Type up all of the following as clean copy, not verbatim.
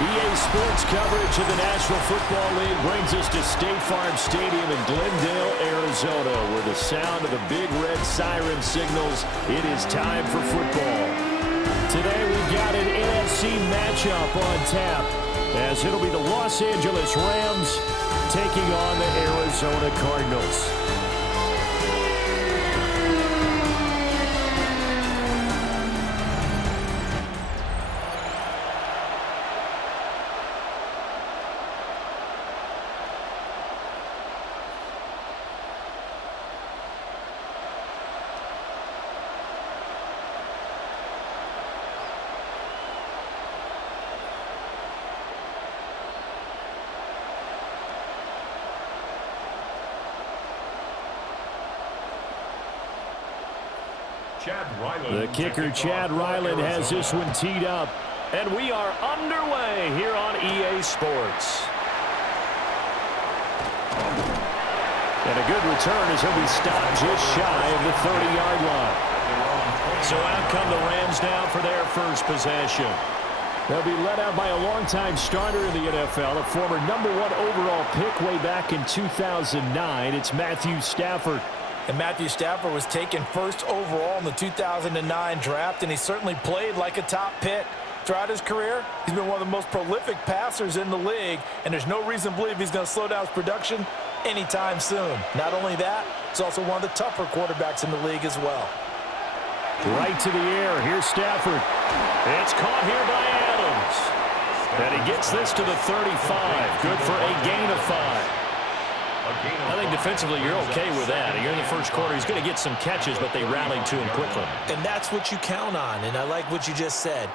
EA Sports coverage of the National Football League brings us to State Farm Stadium in Glendale, Arizona, where the sound of the big red siren signals it is time for football. Today we've got an NFC matchup on tap, as it'll be the Los Angeles Rams taking on the Arizona Cardinals. The kicker, Chad Ryland, has this one teed up. And we are underway here on EA Sports. And a good return as he'll be stopped just shy of the 30-yard line. So out come the Rams now for their first possession. They'll be led out by a longtime starter in the NFL, a former #1 overall pick way back in 2009. It's Matthew Stafford. And Matthew Stafford was taken first overall in the 2009 draft, and he certainly played like a top pick. Throughout his career, he's been one of the most prolific passers in the league, and there's no reason to believe he's going to slow down his production anytime soon. Not only that, he's also one of the tougher quarterbacks in the league as well. Right to the air. Here's Stafford. It's caught here by Adams. And he gets this to the 35. Good for a gain of 5. I think defensively you're okay with that. You're in the first quarter. He's going to get some catches, but they rallied to him quickly. And that's what you count on, and I like what you just said.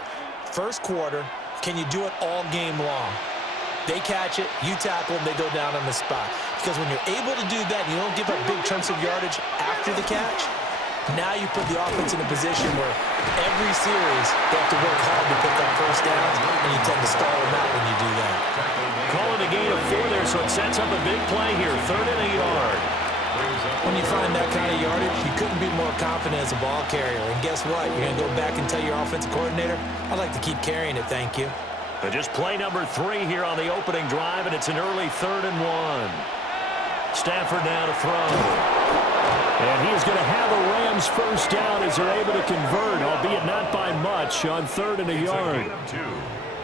First quarter, can you do it all game long? They catch it, you tackle them, they go down on the spot. Because when you're able to do that, you don't give up big chunks of yardage after the catch, now you put the offense in a position where every series they have to work hard to pick up first downs, and you tend to stall them out when you do that. Calling a gain of 4 there, so it sets up a big play here. 3rd and a yard. When you find that kind of yardage, you couldn't be more confident as a ball carrier. And guess what? You're going to go back and tell your offensive coordinator, I'd like to keep carrying it, thank you. But just play number 3 here on the opening drive, and it's an early 3rd and 1. Stafford now to throw. And he is going to have a Rams first down as they're able to convert, albeit not by much, on 3rd and a yard.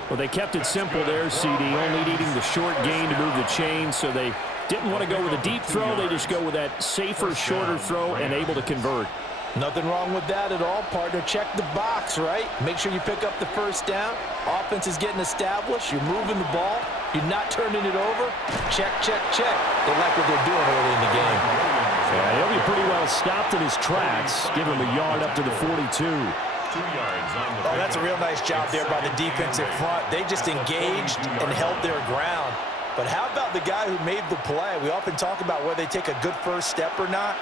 Well, they kept it simple there, CD, only needing the short gain to move the chain, so they didn't want to go with a deep throw. They just go with that safer, shorter throw and able to convert. Nothing wrong with that at all, partner. Check the box, right? Make sure you pick up the first down. Offense is getting established. You're moving the ball. You're not turning it over. Check, check, check. They like what they're doing early in the game. Yeah, he'll be pretty well stopped in his tracks. Give him a yard up to the 42. 2 yards on the Oh, that's a real nice job there by the defensive front. They just engaged and held their ground. But how about the guy who made the play? We often talk about whether they take a good first step or not.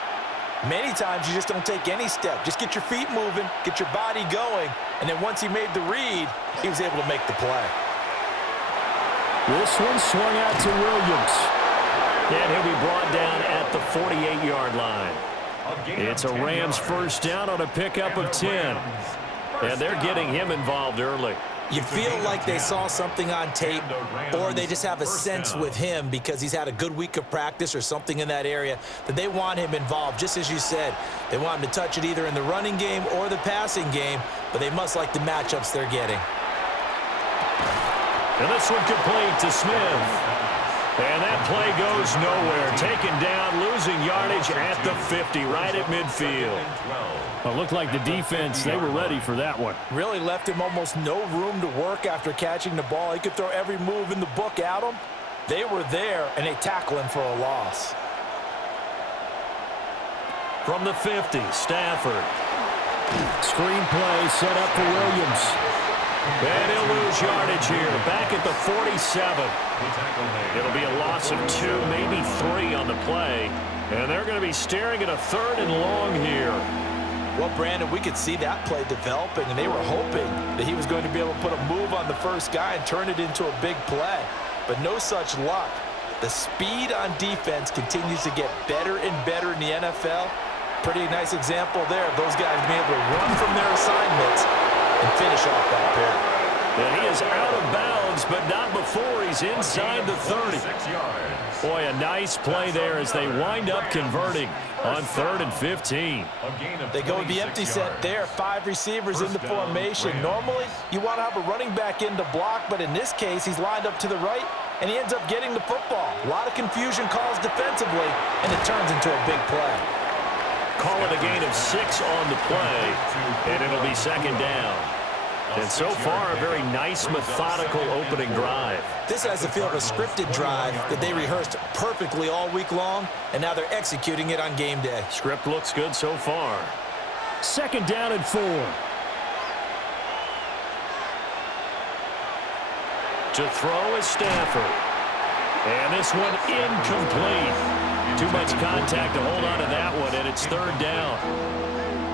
Many times you just don't take any step. Just get your feet moving, get your body going, and then once he made the read, he was able to make the play. This one swung out to Williams. And he'll be brought down at the 48-yard line. It's a Rams first down on a pickup of 10. And they're getting him involved early. You feel like they saw something on tape, or they just have a sense with him because he's had a good week of practice or something in that area that they want him involved. Just as you said, they want him to touch it either in the running game or the passing game, but they must like the matchups they're getting. And this one complete to Smith. And that play goes nowhere. Taken down, losing yardage at the 50, right at midfield. It looked like the defense, they were ready for that one. Really left him almost no room to work after catching the ball. He could throw every move in the book at him. They were there, and they tackle him for a loss. From the 50, Stafford. Screen play set up for Williams. And he'll lose yardage here, back at the 47. It'll be a loss of 2, maybe 3 on the play. And they're going to be staring at a 3rd and long here. Well, Brandon, we could see that play developing, and they were hoping that he was going to be able to put a move on the first guy and turn it into a big play. But no such luck. The speed on defense continues to get better and better in the NFL. Pretty nice example there of those guys being able to run from their assignments and finish off that play. And he is out of bounds moves, but not before he's inside the 30. Boy, a nice play there as they wind up converting on 3rd and 15. They go with the empty set there, 5 receivers in the formation. Normally, you want to have a running back in to block, but in this case, he's lined up to the right, and he ends up getting the football. A lot of confusion caused defensively, and it turns into a big play. Call it a gain of 6 on the play, and it'll be 2nd down. And so far, a very nice, methodical opening drive. This has the feel of a scripted drive that they rehearsed perfectly all week long, and now they're executing it on game day. Script looks good so far. 2nd down and 4. To throw is Stafford. And this one incomplete. Too much contact to hold on to that one, and it's 3rd down.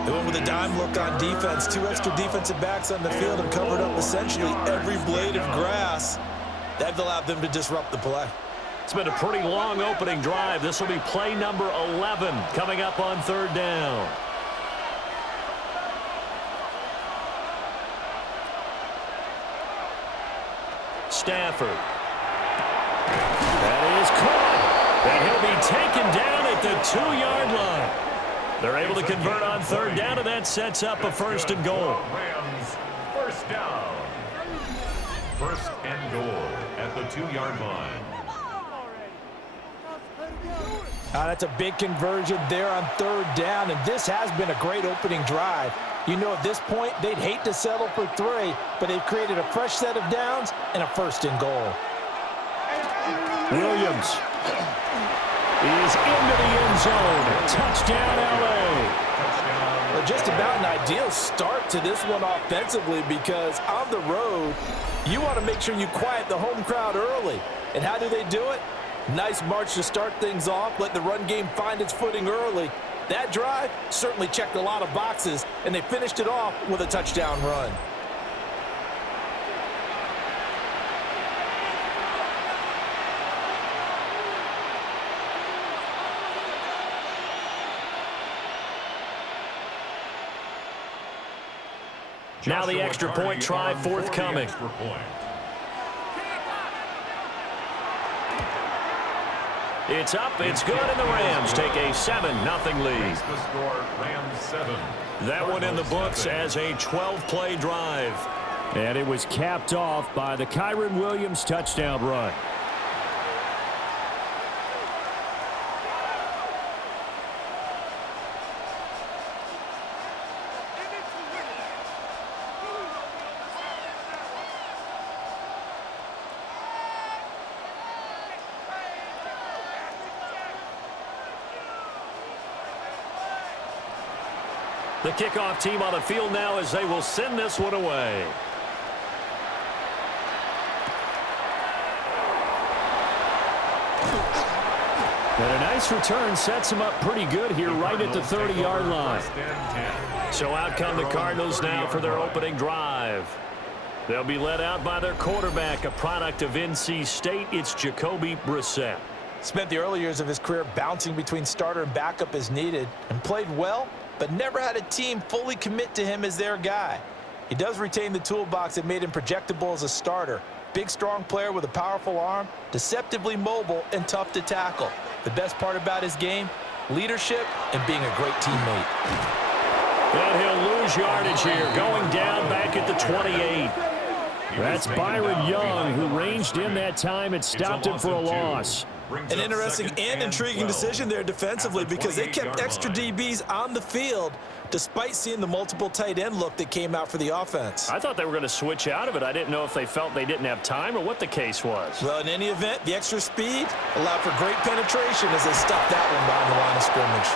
They went with a dime look on defense. 2 extra defensive backs on the field and covered up essentially every blade of grass. That allowed them to disrupt the play. It's been a pretty long opening drive. This will be play number 11 coming up on 3rd down. Stafford. That is caught. And he'll be taken down at the 2-yard line. They're able to convert on 3rd down, and that sets up a 1st and goal. Rams, 1st down. 1st and goal at the 2-yard line. That's a big conversion there on 3rd down, and this has been a great opening drive. You know, at this point, they'd hate to settle for 3, but they've created a fresh set of downs and a 1st and goal. Williams is into the end zone. Touchdown, L.A. Well, just about an ideal start to this one offensively, because on the road, you want to make sure you quiet the home crowd early. And how do they do it? Nice march to start things off, let the run game find its footing early. That drive certainly checked a lot of boxes, and they finished it off with a touchdown run. Now the extra point try forthcoming. It's up, it's good, and the Rams take a 7-0 lead. That one in the books as a 12-play drive. And it was capped off by the Kyren Williams touchdown run. The kickoff team on the field now as they will send this one away. And a nice return sets them up pretty good here right at the 30-yard line. So out come the Cardinals now for their opening drive. They'll be led out by their quarterback, a product of NC State. It's Jacoby Brissett. Spent the early years of his career bouncing between starter and backup as needed, and played well, but never had a team fully commit to him as their guy. He does retain the toolbox that made him projectable as a starter. Big, strong player with a powerful arm, deceptively mobile, and tough to tackle. The best part about his game, leadership and being a great teammate. And he'll lose yardage here, going down back at the 28. That's Byron Young, who ranged in that time and stopped him for a loss. An interesting and intriguing decision there defensively, because they kept extra DBs on the field despite seeing the multiple tight end look that came out for the offense. I thought they were going to switch out of it. I didn't know if they felt they didn't have time or what the case was. Well, in any event, the extra speed allowed for great penetration as they stuffed that one behind the line of scrimmage.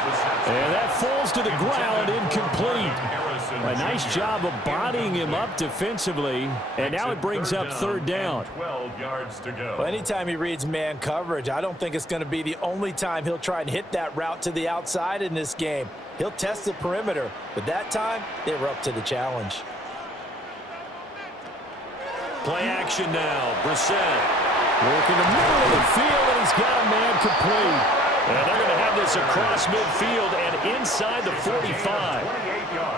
And that falls to the ground, incomplete. A nice job of bodying him up defensively, and now it brings up 3rd down. 12 yards to go. Well, anytime he reads man coverage, I don't think it's going to be the only time he'll try and hit that route to the outside in this game. He'll test the perimeter, but that time they were up to the challenge. Play action now. Brissett working the middle of the field, and he's got a man complete. And they're going to have this across midfield and inside the 45.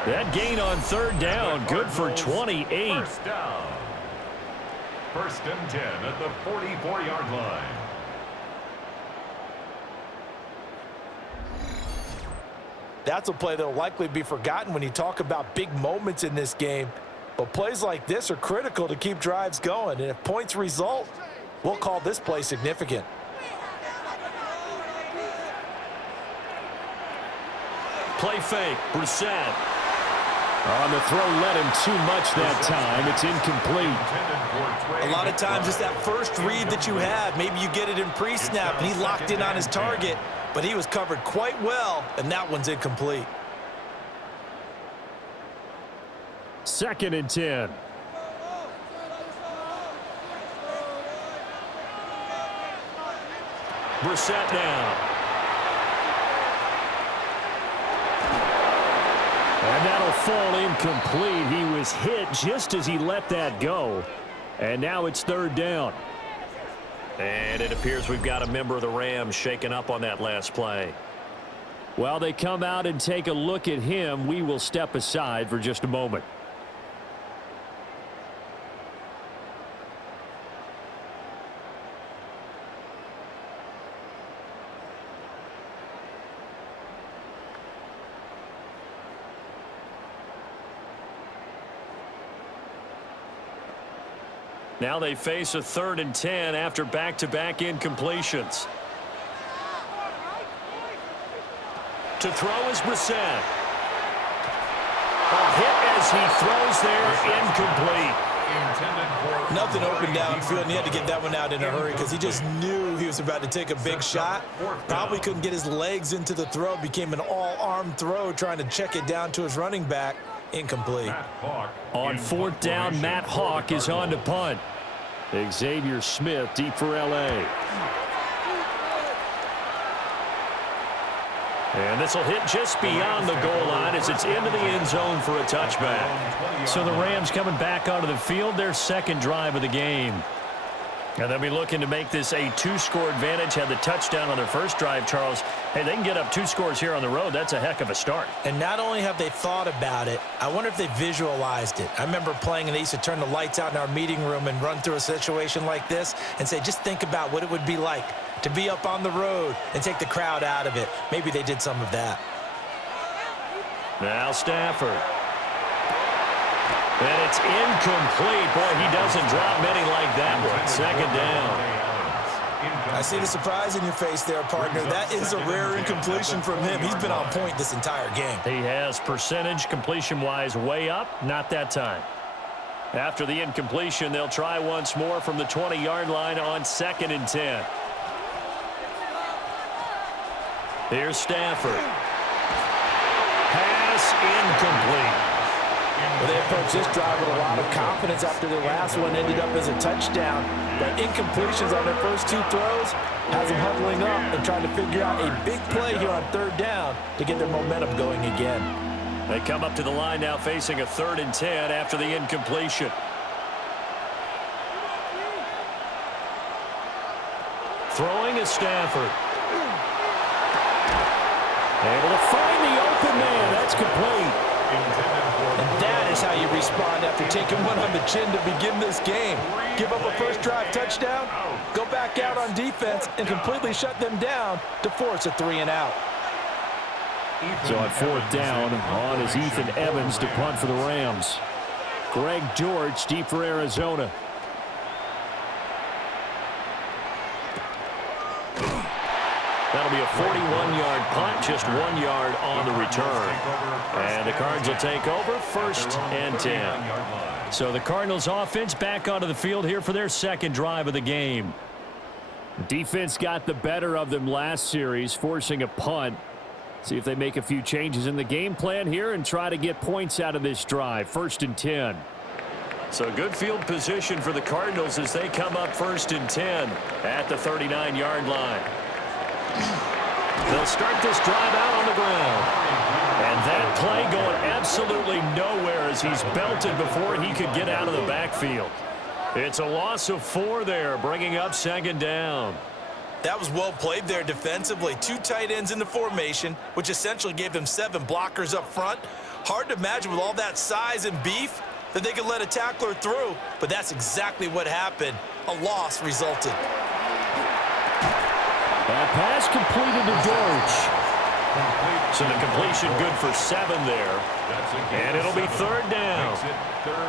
That gain on 3rd down, good for 28. First and 10 at the 44-yard line. That's a play that will likely be forgotten when you talk about big moments in this game. But plays like this are critical to keep drives going. And if points result, we'll call this play significant. Play fake, Brissett. On the throw, led him too much that time. It's incomplete. A lot of times it's that first read that you have. Maybe you get it in pre-snap, and he locked in on his target, but he was covered quite well, and that one's incomplete. Second and 10. Brissett now. And that'll fall incomplete. He was hit just as he let that go. And now it's third down. And it appears we've got a member of the Rams shaken up on that last play. While they come out and take a look at him, we will step aside for just a moment. Now they face a third and 10 after back-to-back incompletions. To throw is Brissett. A hit as he throws there, incomplete. Nothing open downfield, and he had to get that one out in a hurry because he just knew he was about to take a big shot. Probably couldn't get his legs into the throw. Became an all-arm throw trying to check it down to his running back. Incomplete. On fourth down, Matt Hawk is on to punt. Xavier Smith deep for L.A. And this will hit just beyond the goal line as it's into the end zone for a touchback. So the Rams coming back onto the field, their second drive of the game. And they'll be looking to make this a two-score advantage. Had the touchdown on their first drive, Charles. Hey, they can get up 2 scores here on the road. That's a heck of a start. And not only have they thought about it, I wonder if they visualized it. I remember playing, and they used to turn the lights out in our meeting room and run through a situation like this and say, just think about what it would be like to be up on the road and take the crowd out of it. Maybe they did some of that. Now Stafford. And it's incomplete. Boy, he doesn't drop many like that one. Second down. I see the surprise in your face there, partner. That is a rare incompletion from him. He's been on point this entire game. He has percentage completion-wise way up. Not that time. After the incompletion, they'll try once more from the 20-yard line on second and 10. Here's Stafford. Pass incomplete. Well, they approached this drive with a lot of confidence after their last one ended up as a touchdown. But incompletions on their first 2 throws has them huddling up and trying to figure out a big play here on third down to get their momentum going again. They come up to the line now facing a third and 10 after the incompletion. Throwing is Stafford. Able to find the open man. That's complete. And that is how you respond after taking one on the chin to begin this game. Give up a first drive touchdown, go back out on defense, and completely shut them down to force a 3 and out. So on fourth down, on is Ethan Evans to punt for the Rams. Greg George deep for Arizona. That'll be a 41-yard punt, just 1 yard on the return. And the Cards will take over first and 10. So the Cardinals offense back onto the field here for their second drive of the game. Defense got the better of them last series, forcing a punt. See if they make a few changes in the game plan here and try to get points out of this drive. First and 10. So good field position for the Cardinals as they come up first and 10 at the 39-yard line. They'll start this drive out on the ground. And that play going absolutely nowhere as he's belted before he could get out of the backfield. It's a loss of 4 there, bringing up second down. That was well played there defensively. 2 tight ends in the formation, which essentially gave them 7 blockers up front. Hard to imagine with all that size and beef, that they could let a tackler through, but that's exactly what happened. A loss resulted. That pass completed to Dortch. So the completion good for 7 there. And it'll be 3rd down.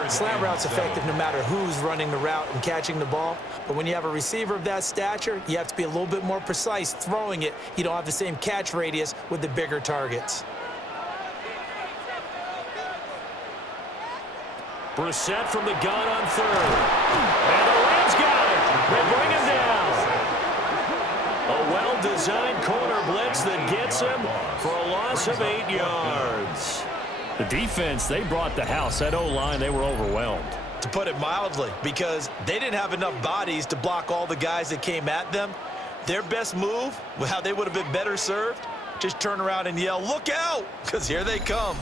Slant route's effective no matter who's running the route and catching the ball. But when you have a receiver of that stature, you have to be a little bit more precise throwing it. You don't have the same catch radius with the bigger targets. Brissett from the gun on 3rd. And the Rams got it. They bring him down. A well-designed corner blitz that gets him for a loss of 8 yards. The defense, they brought the house. That O-line, they were overwhelmed. To put it mildly, because they didn't have enough bodies to block all the guys that came at them. Their best move, how they would have been better served, just turn around and yell, "Look out!" because here they come.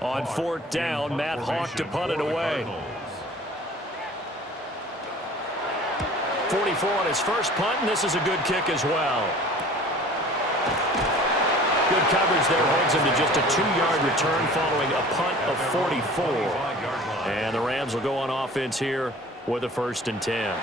On 4th down, Matt Hawk to punt it away. 44 on his first punt, and this is a good kick as well. Good coverage there holds him to just a 2-yard return following a punt of 44. And the Rams will go on offense here with a 1st and 10.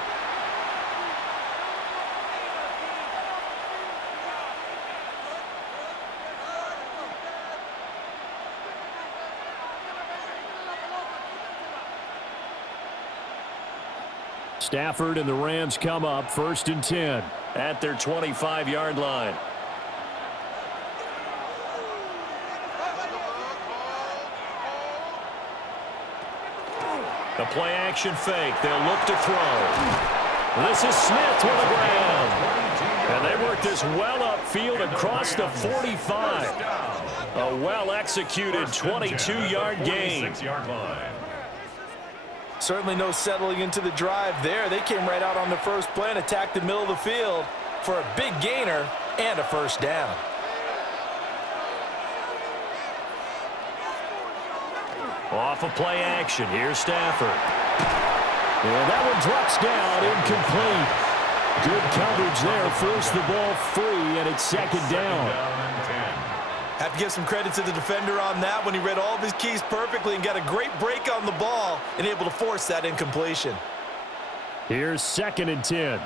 Stafford and the Rams come up 1st and 10 at their 25-yard line. The play action fake. They'll look to throw. This is Smith with a grab. And they work this well upfield across the 45. A well-executed 22-yard gain. Certainly no settling into the drive there. They came right out on the first play and attacked the middle of the field for a big gainer and a 1st down. Off of play action. Here's Stafford. And that one drops down, incomplete. Good coverage there. Forced the ball free, and it's 2nd down. Have to give some credit to the defender on that when he read all of his keys perfectly and got a great break on the ball and able to force that incompletion. Here's 2nd and 10.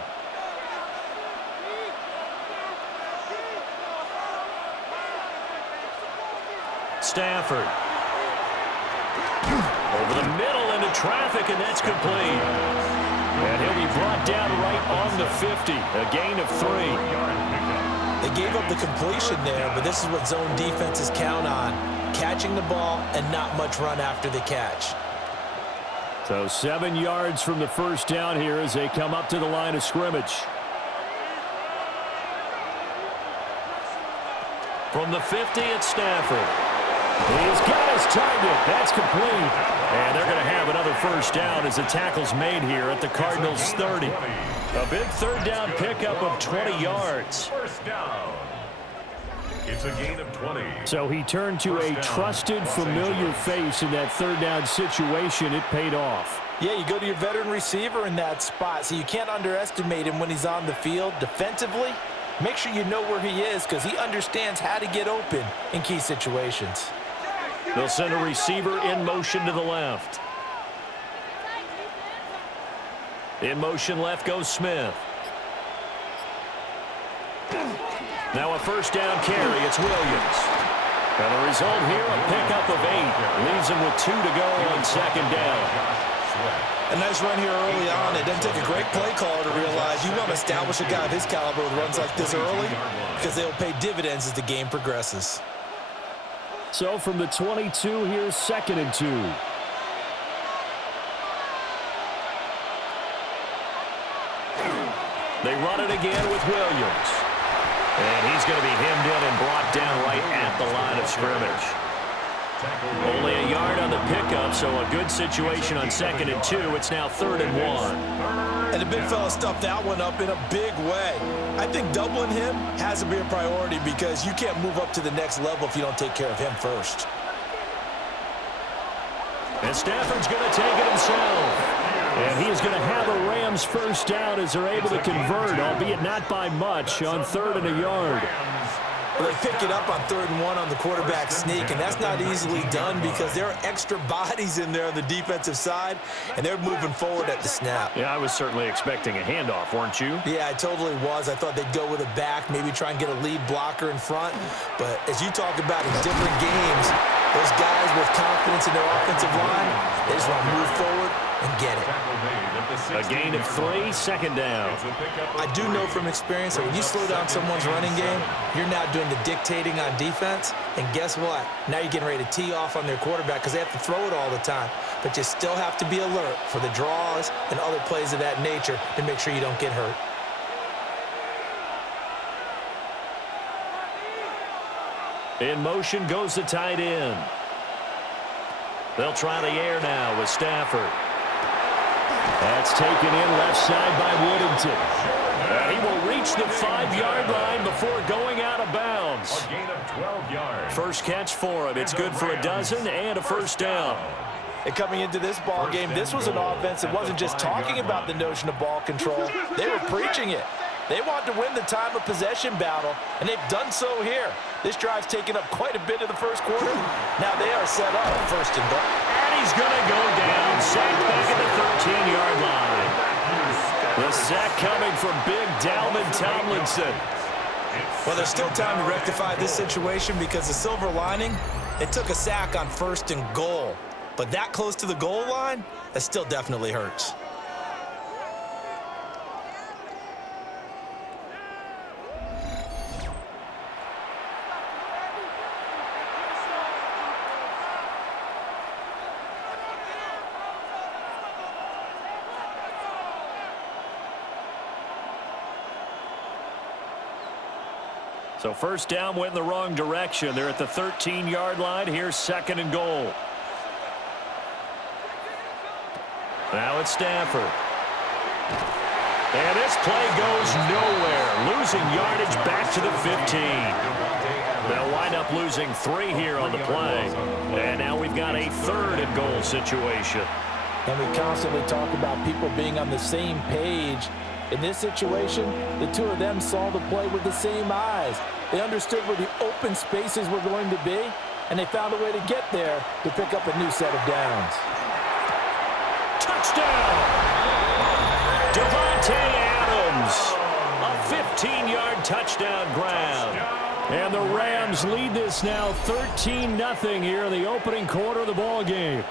Stafford. Over the middle into traffic, and that's complete. And he'll be brought down right on the 50. A gain of 3. They gave up the completion there, but this is what zone defenses count on. Catching the ball and not much run after the catch. So 7 yards from the 1st down here as they come up to the line of scrimmage. From the 50, it's Stafford. He's got his target. That's complete. And they're going to have another 1st down as the tackle's made here at the Cardinals' 30. A big 3rd down pickup of 20 yards. 1st down. It's a gain of 20. So he turned to a trusted, familiar face in that 3rd down situation. It paid off. Yeah, you go to your veteran receiver in that spot, so you can't underestimate him when he's on the field defensively. Make sure you know where he is because he understands how to get open in key situations. They'll send a receiver in motion to the left. In motion left goes Smith. Now a 1st down carry. It's Williams. And the result here, a pickup of 8. Leaves him with 2 to go on 2nd down. A nice run here early on. It doesn't take a great play caller to realize you want to establish a guy of his caliber with runs like this early because they'll pay dividends as the game progresses. So from the 22, here's 2nd and 2. They run it again with Williams. And he's going to be hemmed in and brought down right at the line of scrimmage. Only a yard on the pickup, so a good situation on 2nd and 2. It's now 3rd and 1. And the big fella stuffed that one up in a big way. I think doubling him has to be a priority because you can't move up to the next level if you don't take care of him first. And Stafford's going to take it himself. And he is going to have a Rams first down as they're able to convert, albeit not by much, on 3rd and a yard. Well, they pick it up on 3rd and 1 on the quarterback sneak, and that's not easily done because there are extra bodies in there on the defensive side, and they're moving forward at the snap. Yeah, I was certainly expecting a handoff, weren't you? Yeah, I totally was. I thought they'd go with a back, maybe try and get a lead blocker in front. But as you talk about in different games, those guys with confidence in their offensive line, they just want to move forward and get it. A gain of 3, 2nd down. I do know from experience that when you slow down someone's running game, you're now doing the dictating on defense. And guess what? Now you're getting ready to tee off on their quarterback because they have to throw it all the time. But you still have to be alert for the draws and other plays of that nature to make sure you don't get hurt. In motion goes the tight end. They'll try the air now with Stafford. That's taken in left side by Whittington. And he will reach the 5-yard line before going out of bounds. A gain of 12 yards. First catch for him. It's good for a dozen and a first down. And coming into this ball game, this was an offense that wasn't just talking about the notion of ball control. They were preaching it. They want to win the time of possession battle, and they've done so here. This drive's taken up quite a bit of the first quarter. Now they are set up 1st and goal. And he's going to go down, sacked back at the 13-yard line. The sack coming from big Dalvin Tomlinson. Well, there's still time to rectify this situation because the silver lining, it took a sack on 1st and goal. But that close to the goal line, that still definitely hurts. So first down went in the wrong direction. They're at the 13-yard line. Here's 2nd and goal. Now it's Stafford. And this play goes nowhere. Losing yardage back to the 15. They'll wind up losing 3 here on the play. And now we've got a 3rd and goal situation. And we constantly talk about people being on the same page. In this situation, the two of them saw the play with the same eyes. They understood where the open spaces were going to be, and they found a way to get there to pick up a new set of downs. Touchdown! Davante Adams, a 15-yard touchdown grab. And the Rams lead this now 13-0 here in the opening quarter of the ball game.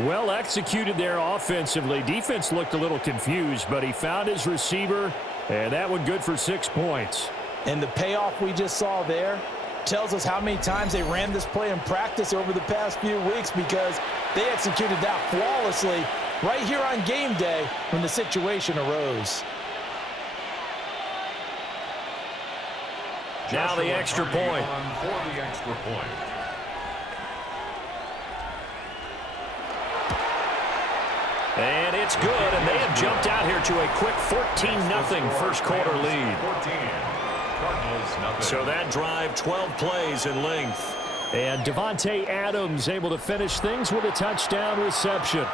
Well executed there offensively. Defense looked a little confused, but he found his receiver, and that one good for 6 points. And the payoff we just saw there tells us how many times they ran this play in practice over the past few weeks because they executed that flawlessly right here on game day when the situation arose. Now the extra point. For the extra point. And it's good, and they have jumped out here to a quick 14-0 first quarter lead. 14. Cardinals nothing. So that drive, 12 plays in length. And Davante Adams able to finish things with a touchdown reception.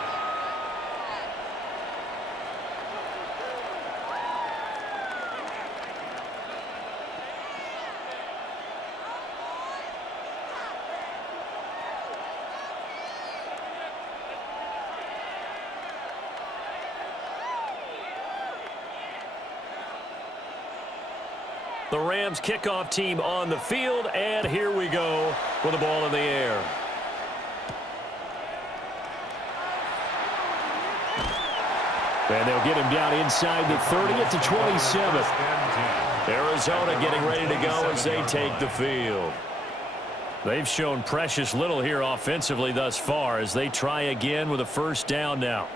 The Rams kickoff team on the field, and here we go with the ball in the air. And they'll get him down inside the 30 at the 27. Arizona getting ready to go as they take the field. They've shown precious little here offensively thus far as they try again with a first down now.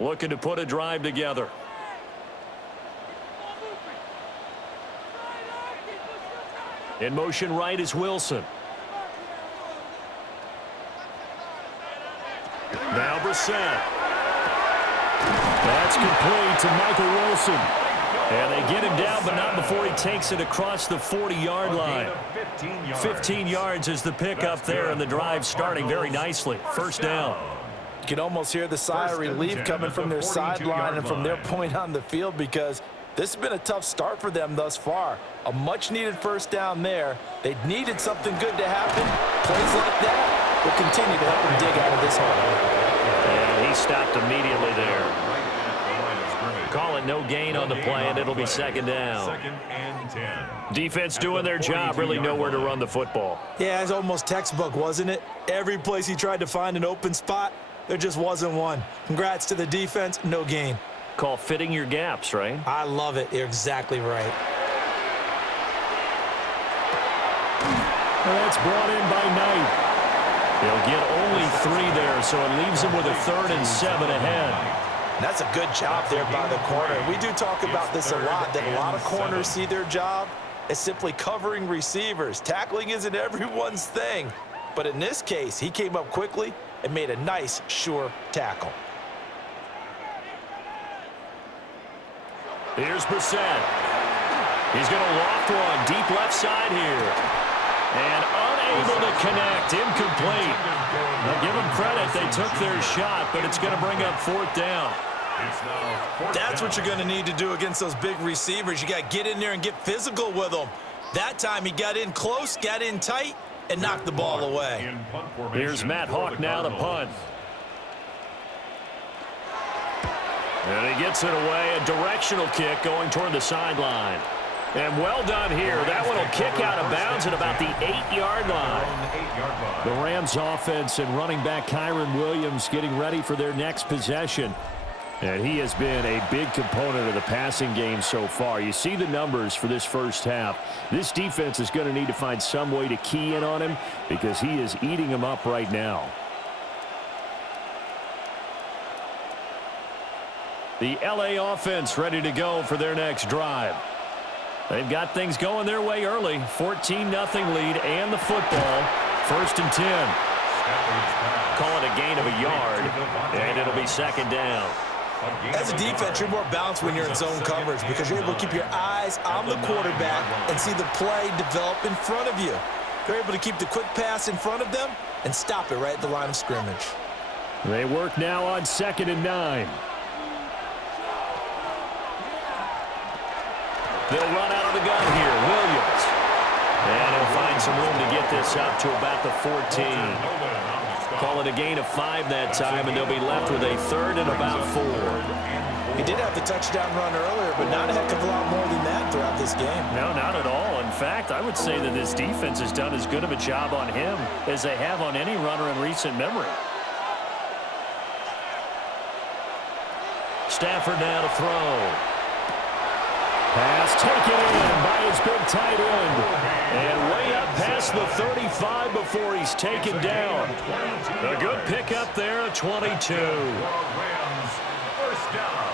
Looking to put a drive together. In motion right is Wilson. Brissett. That's complete to Michael Wilson. And they get him down, but not before he takes it across the 40-yard line. 15 yards is the pickup there, and the drive starting very nicely. First down. You can almost hear the sigh of relief coming from their sideline and from their point on the field, because this has been a tough start for them thus far. A much-needed first down there. They needed something good to happen. Plays like that will continue to help them dig out of this hole. And he stopped immediately there. Call it no gain on the play, and it'll be second down. Second and 10. Defense doing their job, really nowhere to run the football. Yeah, it's almost textbook, wasn't it? Every place he tried to find an open spot, there just wasn't one. Congrats to the defense, no gain. Call fitting your gaps, right? I love it. You're exactly right. Well, that's brought in by Knight. He'll get only 3 there, so it leaves him with a 3rd and 7 ahead. That's a good job there by the corner. We do talk about this a lot, that a lot of corners see their job as simply covering receivers. Tackling isn't everyone's thing. But in this case, he came up quickly and made a nice, sure tackle. Here's Brissett. He's going to loft one deep left side here. And unable to connect, incomplete. Now give them credit, they took their shot, but it's going to bring up 4th down. That's what you're going to need to do against those big receivers. You got to get in there and get physical with them. That time he got in close, got in tight, and knocked the ball away. Here's Matt Hawk now to punt. And he gets it away, a directional kick going toward the sideline. And well done here. That one will kick out of bounds at about the 8-yard line. The Rams offense and running back Kyron Williams getting ready for their next possession. And he has been a big component of the passing game so far. You see the numbers for this first half. This defense is going to need to find some way to key in on him, because he is eating them up right now. The LA offense ready to go for their next drive. They've got things going their way early. 14-0 lead and the football. 1st and 10. Call it a gain of a yard, and it'll be second down. As a defense, you're more balanced when you're in zone coverage, because you're able to keep your eyes on the quarterback and see the play develop in front of you. They're able to keep the quick pass in front of them and stop it right at the line of scrimmage. They work now on 2nd and 9. They'll run out of the gun here. Williams. And he'll find some room to get this up to about the 14. Call it a gain of 5 that time, and they'll be left with a 3rd and about 4. He did have the touchdown run earlier, but not a heck of a lot more than that throughout this game. No, not at all. In fact, I would say that this defense has done as good of a job on him as they have on any runner in recent memory. Stafford now to throw. Pass taken in by his big tight end. And way up past the 35 before he's taken down. A good pickup there at 22. Rams, first down.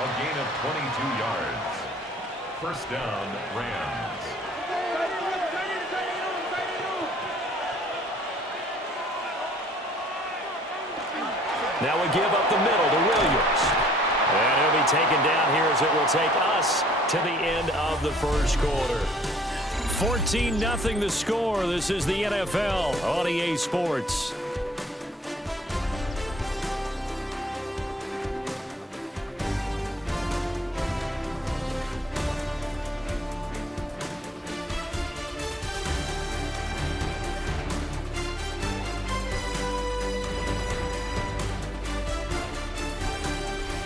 A gain of 22 yards. First down, Rams. Now we give up the middle to Williams. And he'll be taken down here as it will take us to the end of the first quarter. 14-0 the score. This is the NFL on EA Sports.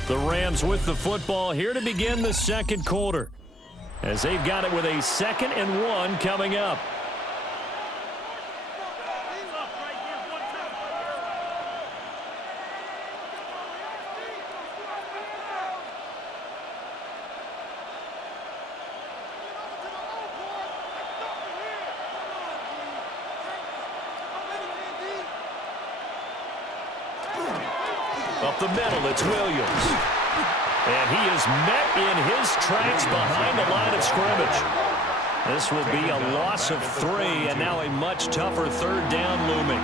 The Rams with the football here to begin the second quarter, as they've got it with a 2nd and 1 coming up. Up the middle, it's Williams. And he is met in his tracks behind the line of scrimmage. This will be a loss of 3, and now a much tougher 3rd down looming.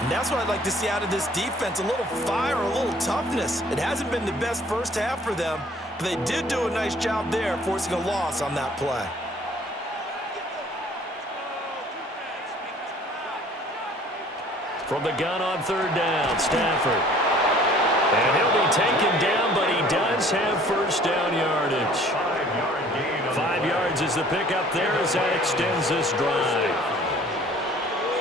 And that's what I'd like to see out of this defense, a little fire, a little toughness. It hasn't been the best first half for them, but they did do a nice job there, forcing a loss on that play. From the gun on third down, Stafford. And he'll be taken down, but he does have first down yardage. 5-yard gain. 5 yards is the pickup there as that extends this drive.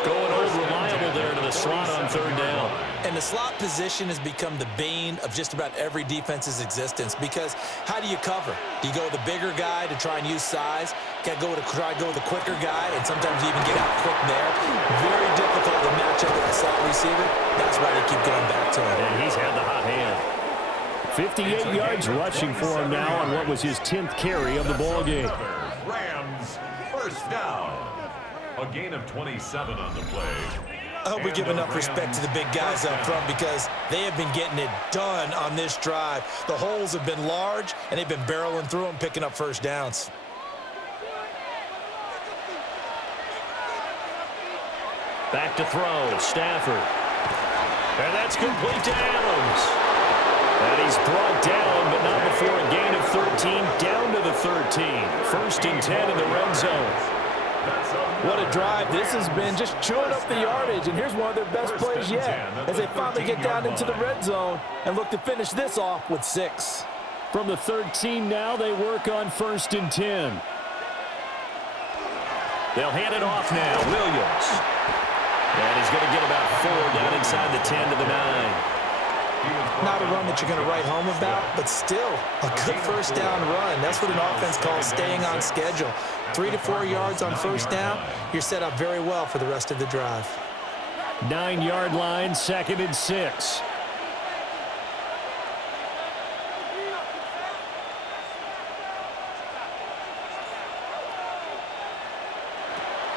Going old reliable there to the slot on third down. And the slot position has become the bane of just about every defense's existence, because how do you cover? Do you go with the bigger guy to try and use size? Got to try to go with the quicker guy, and sometimes you even get out quick there. Very difficult to match up with a slot receiver. That's why they keep going back to him. And he's had the hot hand. 58 yards rushing for him now on what was his 10th carry of the ball game. Rams first down. A gain of 27 on the play. I hope we give enough respect to the big guys up front, because they have been getting it done on this drive. The holes have been large, and they've been barreling through them, picking up first downs. Back to throw, Stafford. And that's complete to Adams. And he's brought down, but not before a gain of 13, down to the 13. First and 10 in the red zone. What a drive. This has been just chewing up the yardage, and here's one of their best plays yet as they finally get down into the red zone and look to finish this off with 6. From the 13 now, they work on first and 10. They'll hand it off now, Williams. And he's going to get about 4 down inside the 10 to the 9. Not a run that you're going to write home about, but still a good first down run. That's what an offense calls staying on schedule. 3 to 4 yards on first down, you're set up very well for the rest of the drive. 9-yard line, 2nd and 6.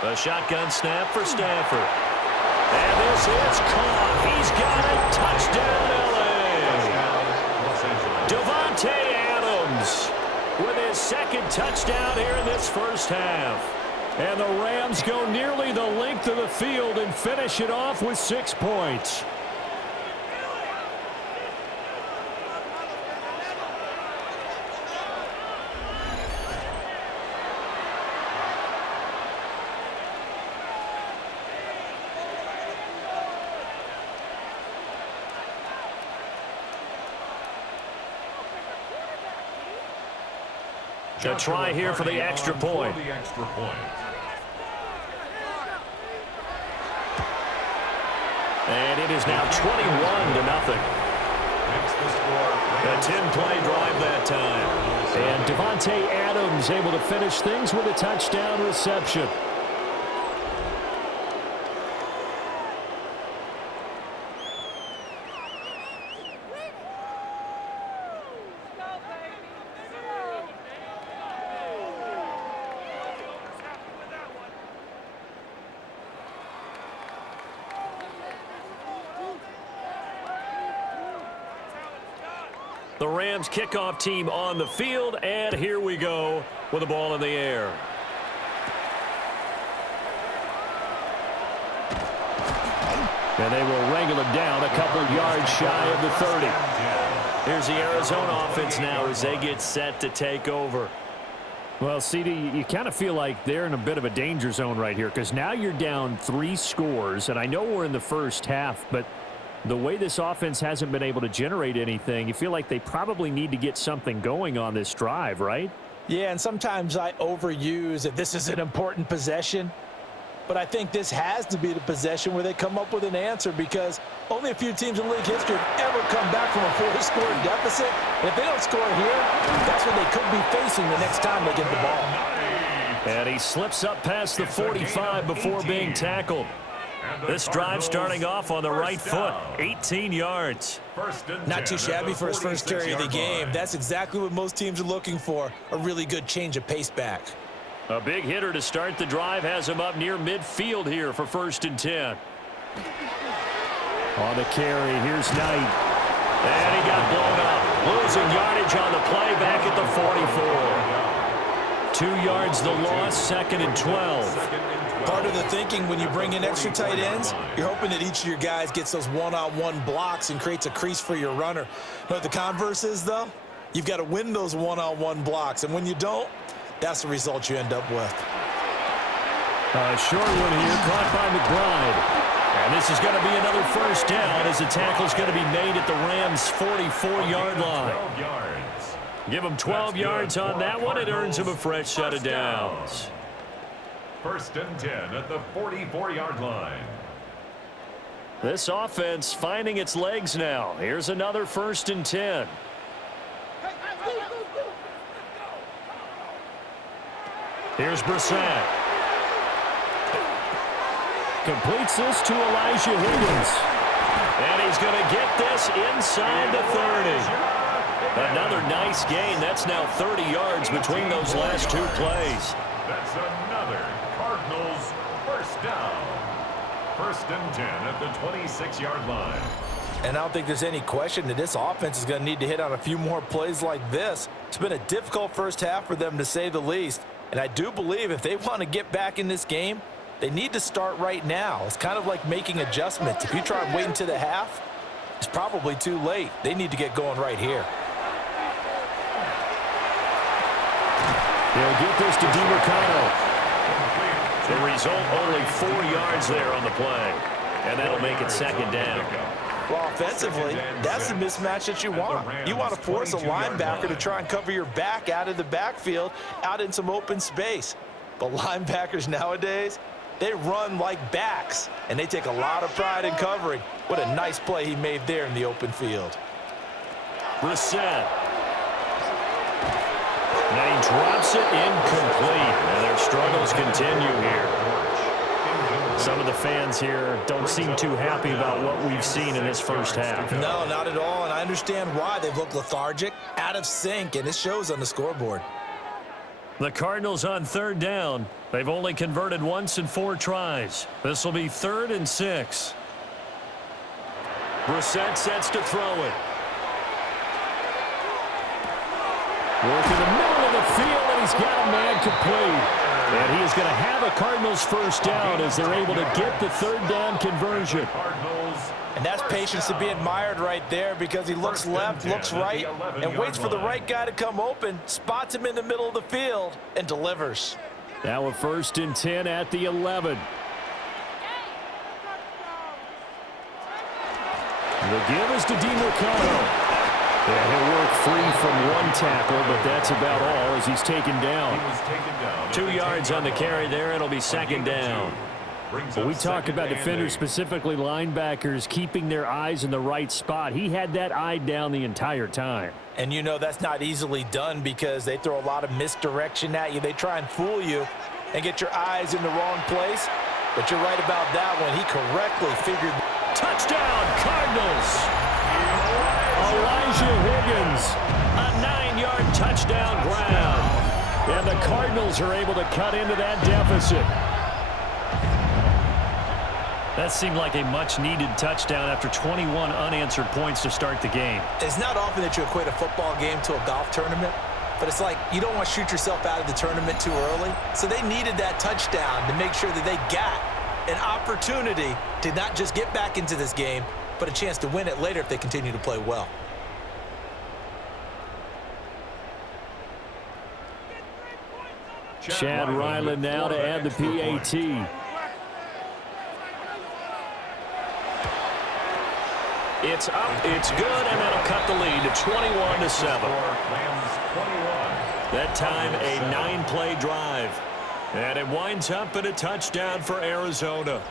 A shotgun snap for Stafford. And this is caught. He's got it. Touchdown, L.A. Davante Adams with his 2nd touchdown here in this first half. And the Rams go nearly the length of the field and finish it off with 6 points. A try here for the extra point. And it is now 21-0. A 10-play drive that time. And Davante Adams able to finish things with a touchdown reception. The Rams kickoff team on the field, and here we go with the ball in the air. And they will wrangle him down a couple yards shy of the 30. Here's the Arizona offense now as they get set to take over. Well, CD, you kind of feel like they're in a bit of a danger zone right here, because now you're down 3 scores, and I know we're in the first half, but the way this offense hasn't been able to generate anything, you feel like they probably need to get something going on this drive, right? Yeah, and sometimes I overuse that this is an important possession, but I think this has to be the possession where they come up with an answer, because only a few teams in league history have ever come back from a 4-score deficit. And if they don't score here, that's what they could be facing the next time they get the ball. And he slips up past the 45 before being tackled. This drive starting off on the right foot, 18 yards. Not too shabby for his first carry of the game. That's exactly what most teams are looking for, a really good change of pace back. A big hitter to start the drive has him up near midfield here for 1st and 10. On the carry, here's Knight. And he got blown up. Losing yardage on the play back at the 44. 2 yards the loss, 2nd and 12. Part of the thinking when you bring in extra tight ends, you're hoping that each of your guys gets those one-on-one blocks and creates a crease for your runner. But the converse is, though, you've got to win those one-on-one blocks. And when you don't, that's the result you end up with. A short one here, caught by McBride. And this is going to be another first down as the tackle's going to be made at the Rams' 44-yard line. Give them 12 yards on that one. It earns them a fresh set of downs. 1st and 10 at the 44-yard line. This offense finding its legs now. Here's another 1st and 10. Here's Brissett. Completes this to Elijah Higgins. And he's going to get this inside the 30. Another nice gain. That's now 30 yards between those last 2 plays. That's another Cardinals first down. 1st and 10 at the 26-yard line. And I don't think there's any question that this offense is going to need to hit on a few more plays like this. It's been a difficult first half for them, to say the least. And I do believe if they want to get back in this game, they need to start right now. It's kind of like making adjustments. If you try and wait until the half, it's probably too late. They need to get going right here. They'll get this to DiMercado. The result, only 4 yards there on the play. And that'll make it 2nd down. Well, offensively, that's the mismatch that you want. You want to force a linebacker to try and cover your back out of the backfield, out in some open space. But linebackers nowadays, they run like backs, and they take a lot of pride in covering. What a nice play he made there in the open field. Brissett. And he drops it incomplete. And their struggles continue here. Some of the fans here don't seem too happy about what we've seen in this first half. No, not at all, and I understand why. They've looked lethargic, out of sync, and it shows on the scoreboard. The Cardinals on 3rd down. They've only converted once in 4 tries. This will be 3rd and 6. Brissett sets to throw it. Work in the middle of the field, and he's got a man complete. And he is going to have a Cardinals first down as they're able to get the 3rd down conversion. And that's patience to be admired right there, because he looks left, looks right, and waits for the right guy to come open, spots him in the middle of the field, and delivers. Now a 1st and 10 at the 11. The give is to DiMercado. Yeah, he'll work free from 1 tackle, but that's about all as he's taken down. 2 yards on the carry there. It'll be 2nd down. But we talk about defenders, specifically linebackers, keeping their eyes in the right spot. He had that eye down the entire time. And you know that's not easily done, because they throw a lot of misdirection at you. They try and fool you and get your eyes in the wrong place. But you're right about that one. He correctly figured. Touchdown, Cardinals! Elijah Higgins, a 9-yard touchdown ground. And the Cardinals are able to cut into that deficit. That seemed like a much-needed touchdown after 21 unanswered points to start the game. It's not often that you equate a football game to a golf tournament, but it's like you don't want to shoot yourself out of the tournament too early. So they needed that touchdown to make sure that they got an opportunity to not just get back into this game, but a chance to win it later if they continue to play well. Chad Ryland now to add the PAT. It's up, it's good, and that'll cut the lead to 21-7. That time a 9-play drive. And it winds up in a touchdown for Arizona.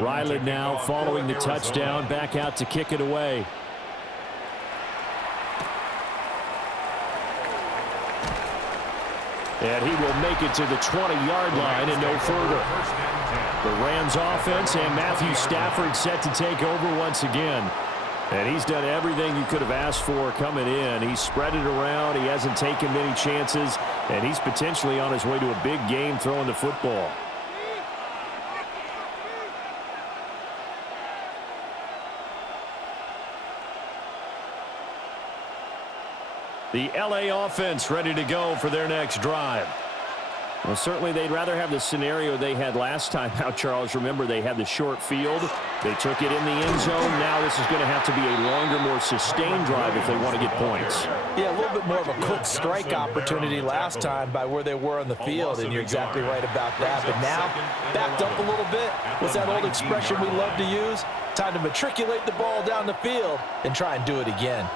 Ryland now following the touchdown, back out to kick it away. And he will make it to the 20-yard line and no further. The Rams offense and Matthew Stafford set to take over once again. And he's done everything you could have asked for coming in. He's spread it around. He hasn't taken many chances. And he's potentially on his way to a big game throwing the football. The LA offense ready to go for their next drive. Well, certainly they'd rather have the scenario they had last time out, Charles. Remember, they had the short field. They took it in the end zone. Now this is going to have to be a longer, more sustained drive if they want to get points. Yeah, a little bit more of a quick strike opportunity last time by where they were on the field, and you're exactly right about that. But now, backed up a little bit. What's that old expression we love to use? Time to matriculate the ball down the field and try and do it again.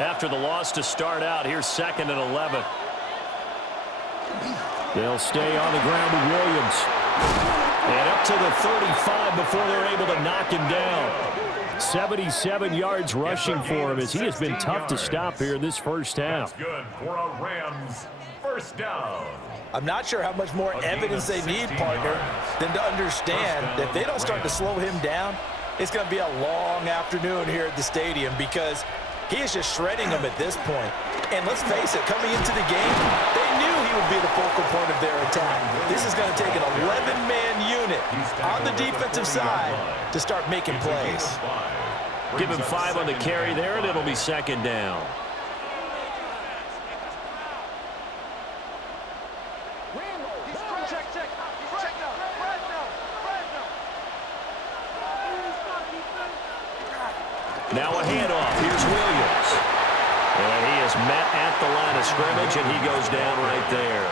After the loss to start out, here's 2nd and 11. They'll stay on the ground with Williams. And up to the 35 before they're able to knock him down. 77 yards rushing for him as he has been tough to stop here in this first half. That's good for a Rams first down. I'm not sure how much more evidence they need, partner, than to understand that if they don't start to slow him down, it's going to be a long afternoon here at the stadium because he is just shredding them at this point. And let's face it, coming into the game, they knew he would be the focal point of their attack. This is going to take an 11-man unit on the defensive side to start making plays. Give him 5 on the carry there, and it'll be 2nd down. Now a handoff. Here's Williams. And he is met at the line of scrimmage, and he goes down right there.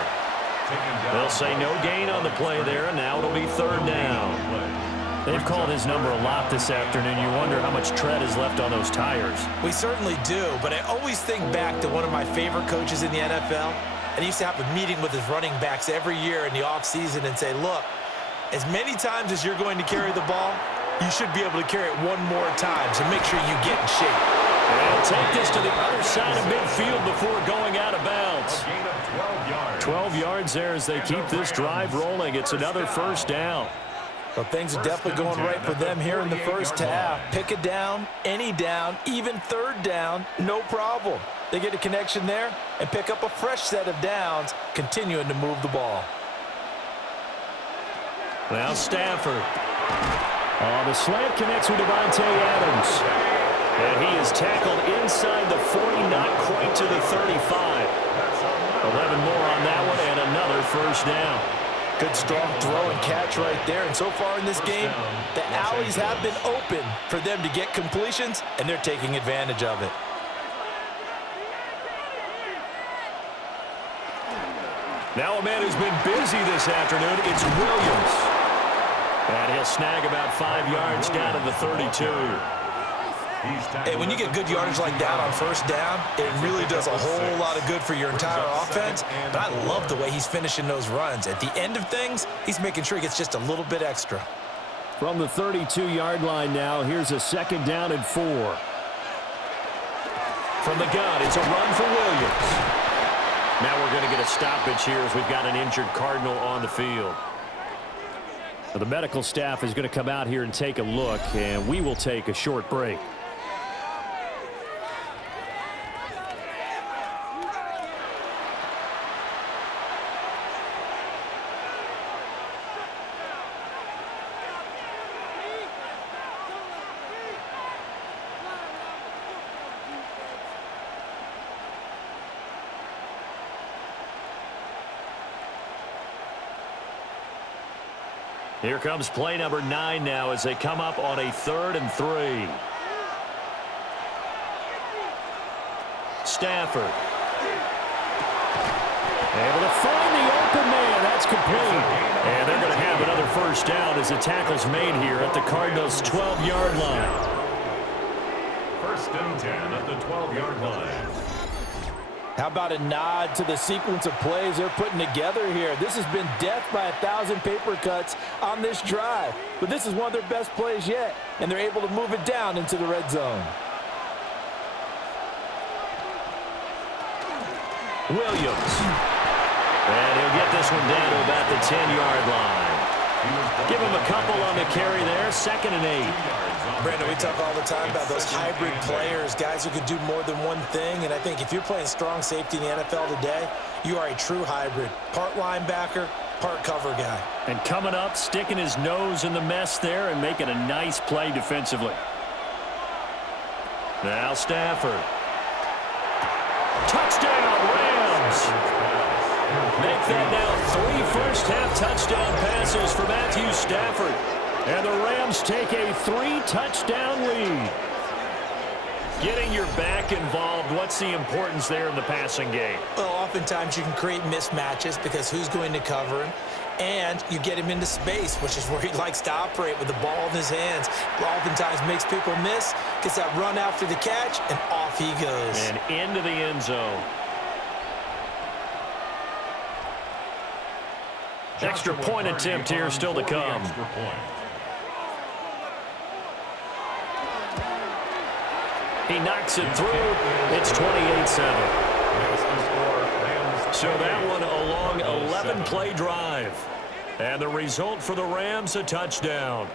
They'll say no gain on the play there, and now it'll be 3rd down. They've called his number a lot this afternoon. You wonder how much tread is left on those tires. We certainly do, but I always think back to one of my favorite coaches in the NFL, and he used to have a meeting with his running backs every year in the offseason and say, look, as many times as you're going to carry the ball, you should be able to carry it one more time, so make sure you get in shape. And take this to the other side of midfield before going out of bounds. 12 yards there as they keep this drive rolling. It's another first down. Well, things are definitely going right for them here in the first half. Pick a down, any down, even 3rd down, no problem. They get a connection there and pick up a fresh set of downs, continuing to move the ball. Now Stafford. The slant connects with Devontae Adams. And he is tackled inside the 40, not quite to the 35. 11 more on that one, and another first down. Good strong throw and catch right there. And so far in this game, the alleys have been open for them to get completions, and they're taking advantage of it. Now a man who's been busy this afternoon, it's Williams. And he'll snag about 5 yards down to the 32. Hey, when you get good yardage like that on first down, it really does a whole lot of good for your entire offense. But I love the way he's finishing those runs. At the end of things, he's making sure he gets just a little bit extra. From the 32-yard line now, here's a 2nd down and 4. From the gun, it's a run for Williams. Now we're going to get a stoppage here as we've got an injured Cardinal on the field. The medical staff is going to come out here and take a look, and we will take a short break. Here comes play number 9 now as they come up on a 3rd and 3. Stafford. Able to find the open man. That's complete. And they're going to have another first down as the tackle's made here at the Cardinals' 12-yard line. 1st and 10 at the 12-yard line. How about a nod to the sequence of plays they're putting together here? This has been death by 1,000 paper cuts on this drive. But this is one of their best plays yet, and they're able to move it down into the red zone. Williams. And he'll get this one down to about the 10-yard line. Give him a couple on the carry there. 2nd and 8. Brandon, we talk all the time about those hybrid players, guys who could do more than one thing. And I think if you're playing strong safety in the NFL today, you are a true hybrid. Part linebacker, part cover guy. And coming up, sticking his nose in the mess there and making a nice play defensively. Now Stafford. Touchdown, Rams. Make that now 3 first-half touchdown passes for Matthew Stafford. And the Rams take a 3-touchdown lead. Getting your back involved, what's the importance there in the passing game? Well, oftentimes you can create mismatches because who's going to cover him? And you get him into space, which is where he likes to operate with the ball in his hands. Oftentimes makes people miss, gets that run after the catch, and off he goes. And into the end zone. Extra point attempt here still to come. He knocks it through. It's 28-7. So that one a long 11-play drive. And the result for the Rams, a touchdown.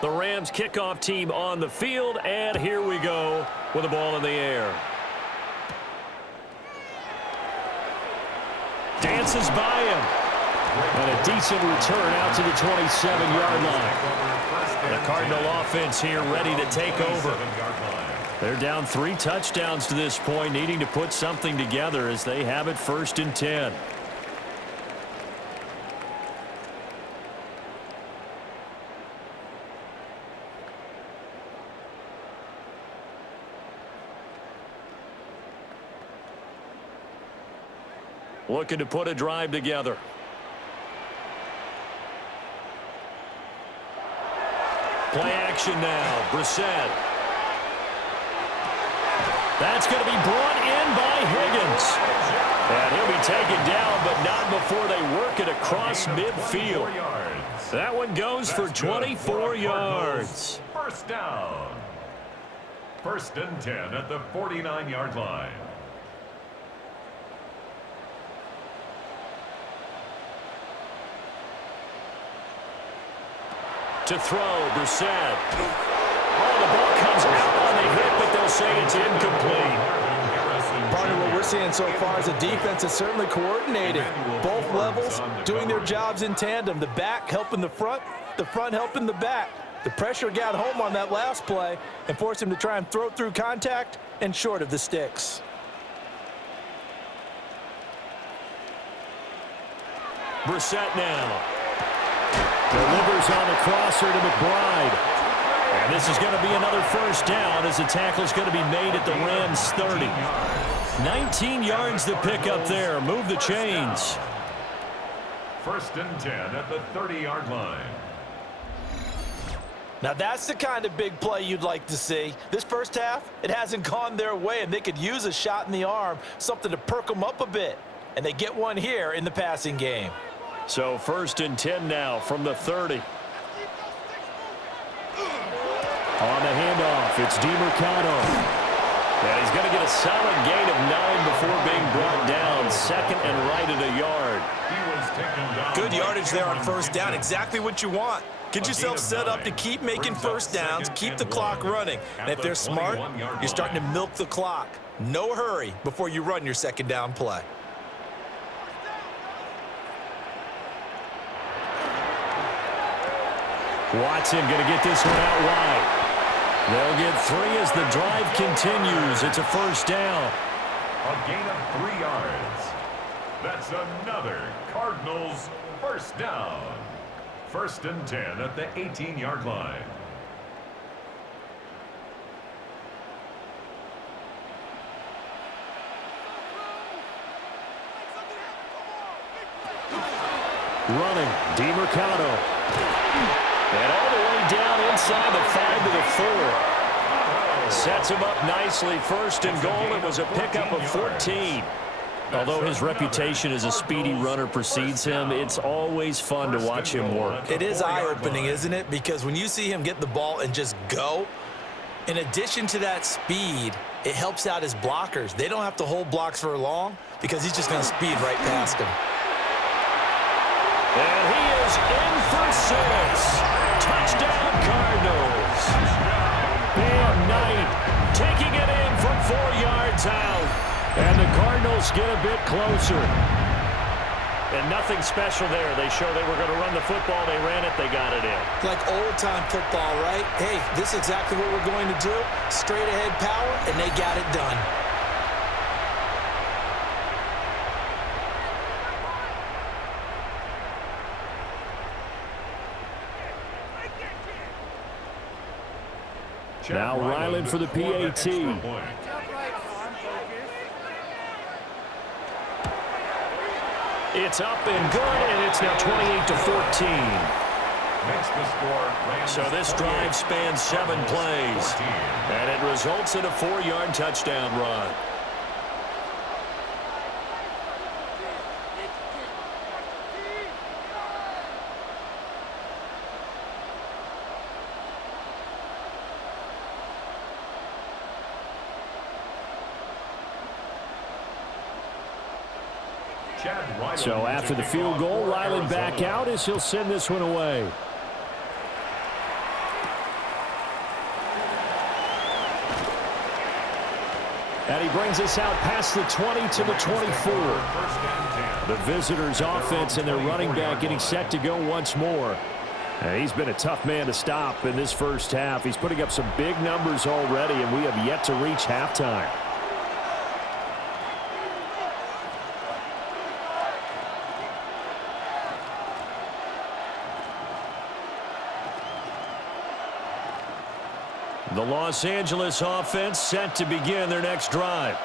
The Rams kickoff team on the field, and here we go with the ball in the air. Dances by him. And a decent return out to the 27-yard line. The Cardinal offense here ready to take over. They're down 3 touchdowns to this point, needing to put something together as they have it 1st and 10. Looking to put a drive together. Play action now. Brissett. That's going to be brought in by Higgins. And he'll be taken down, but not before they work it across midfield. That one goes for 24 yards. First down. 1st and 10 at the 49-yard line. To throw, Brissett. Oh, the ball comes out on the hit, but they'll say it's incomplete. Partner, what we're seeing so far is a defense that's certainly coordinated. Both levels doing their jobs in tandem. The back helping the front helping the back. The pressure got home on that last play and forced him to try and throw through contact and short of the sticks. Brissett now. Delivers on the crosser to McBride. And this is going to be another first down as the tackle is going to be made at the Rams 30. 19 yards to pick up there. Move the chains. 1st and 10 at the 30-yard line. Now that's the kind of big play you'd like to see. This first half, it hasn't gone their way, and they could use a shot in the arm, something to perk them up a bit. And they get one here in the passing game. So 1st and 10 now from the 30. On the handoff, it's DeMercado. And he's going to get a solid gain of 9 before being brought down. 2nd and right at a yard. Good yardage there on 1st down. Exactly what you want. Get yourself set up to keep making first downs, keep the clock running. And if they're smart, you're starting to milk the clock. No hurry before you run your 2nd down play. Watson going to get this one out wide. They'll get 3 as the drive continues. It's a first down. A gain of 3 yards. That's another Cardinals first down. 1st and 10 at the 18-yard line. Running, DeMercado. And all the way down inside the 5 to the 4. Sets him up nicely. First and goal. It was a pickup of 14. Although his reputation as a speedy runner precedes him, it's always fun to watch him work. It is eye-opening, isn't it? Because when you see him get the ball and just go, in addition to that speed, it helps out his blockers. They don't have to hold blocks for long because he's just going to speed right past them. And he is in for 6. Touchdown, Cardinals. Bam Knight taking it in from 4 yards out. And the Cardinals get a bit closer. And nothing special there. They show they were going to run the football. They ran it. They got it in. Like old-time football, right? Hey, this is exactly what we're going to do. Straight-ahead power, and they got it done. Now Ryland for the PAT. It's up and good, and it's now 28-14. Makes the score. So this drive spans 7 plays, and it results in a 4-yard touchdown run. So after the field goal, Ryland back out as he'll send this one away. And he brings us out past the 20 to the 24. The visitors' offense and their running back getting set to go once more. And he's been a tough man to stop in this first half. He's putting up some big numbers already, and we have yet to reach halftime. The Los Angeles offense set to begin their next drive.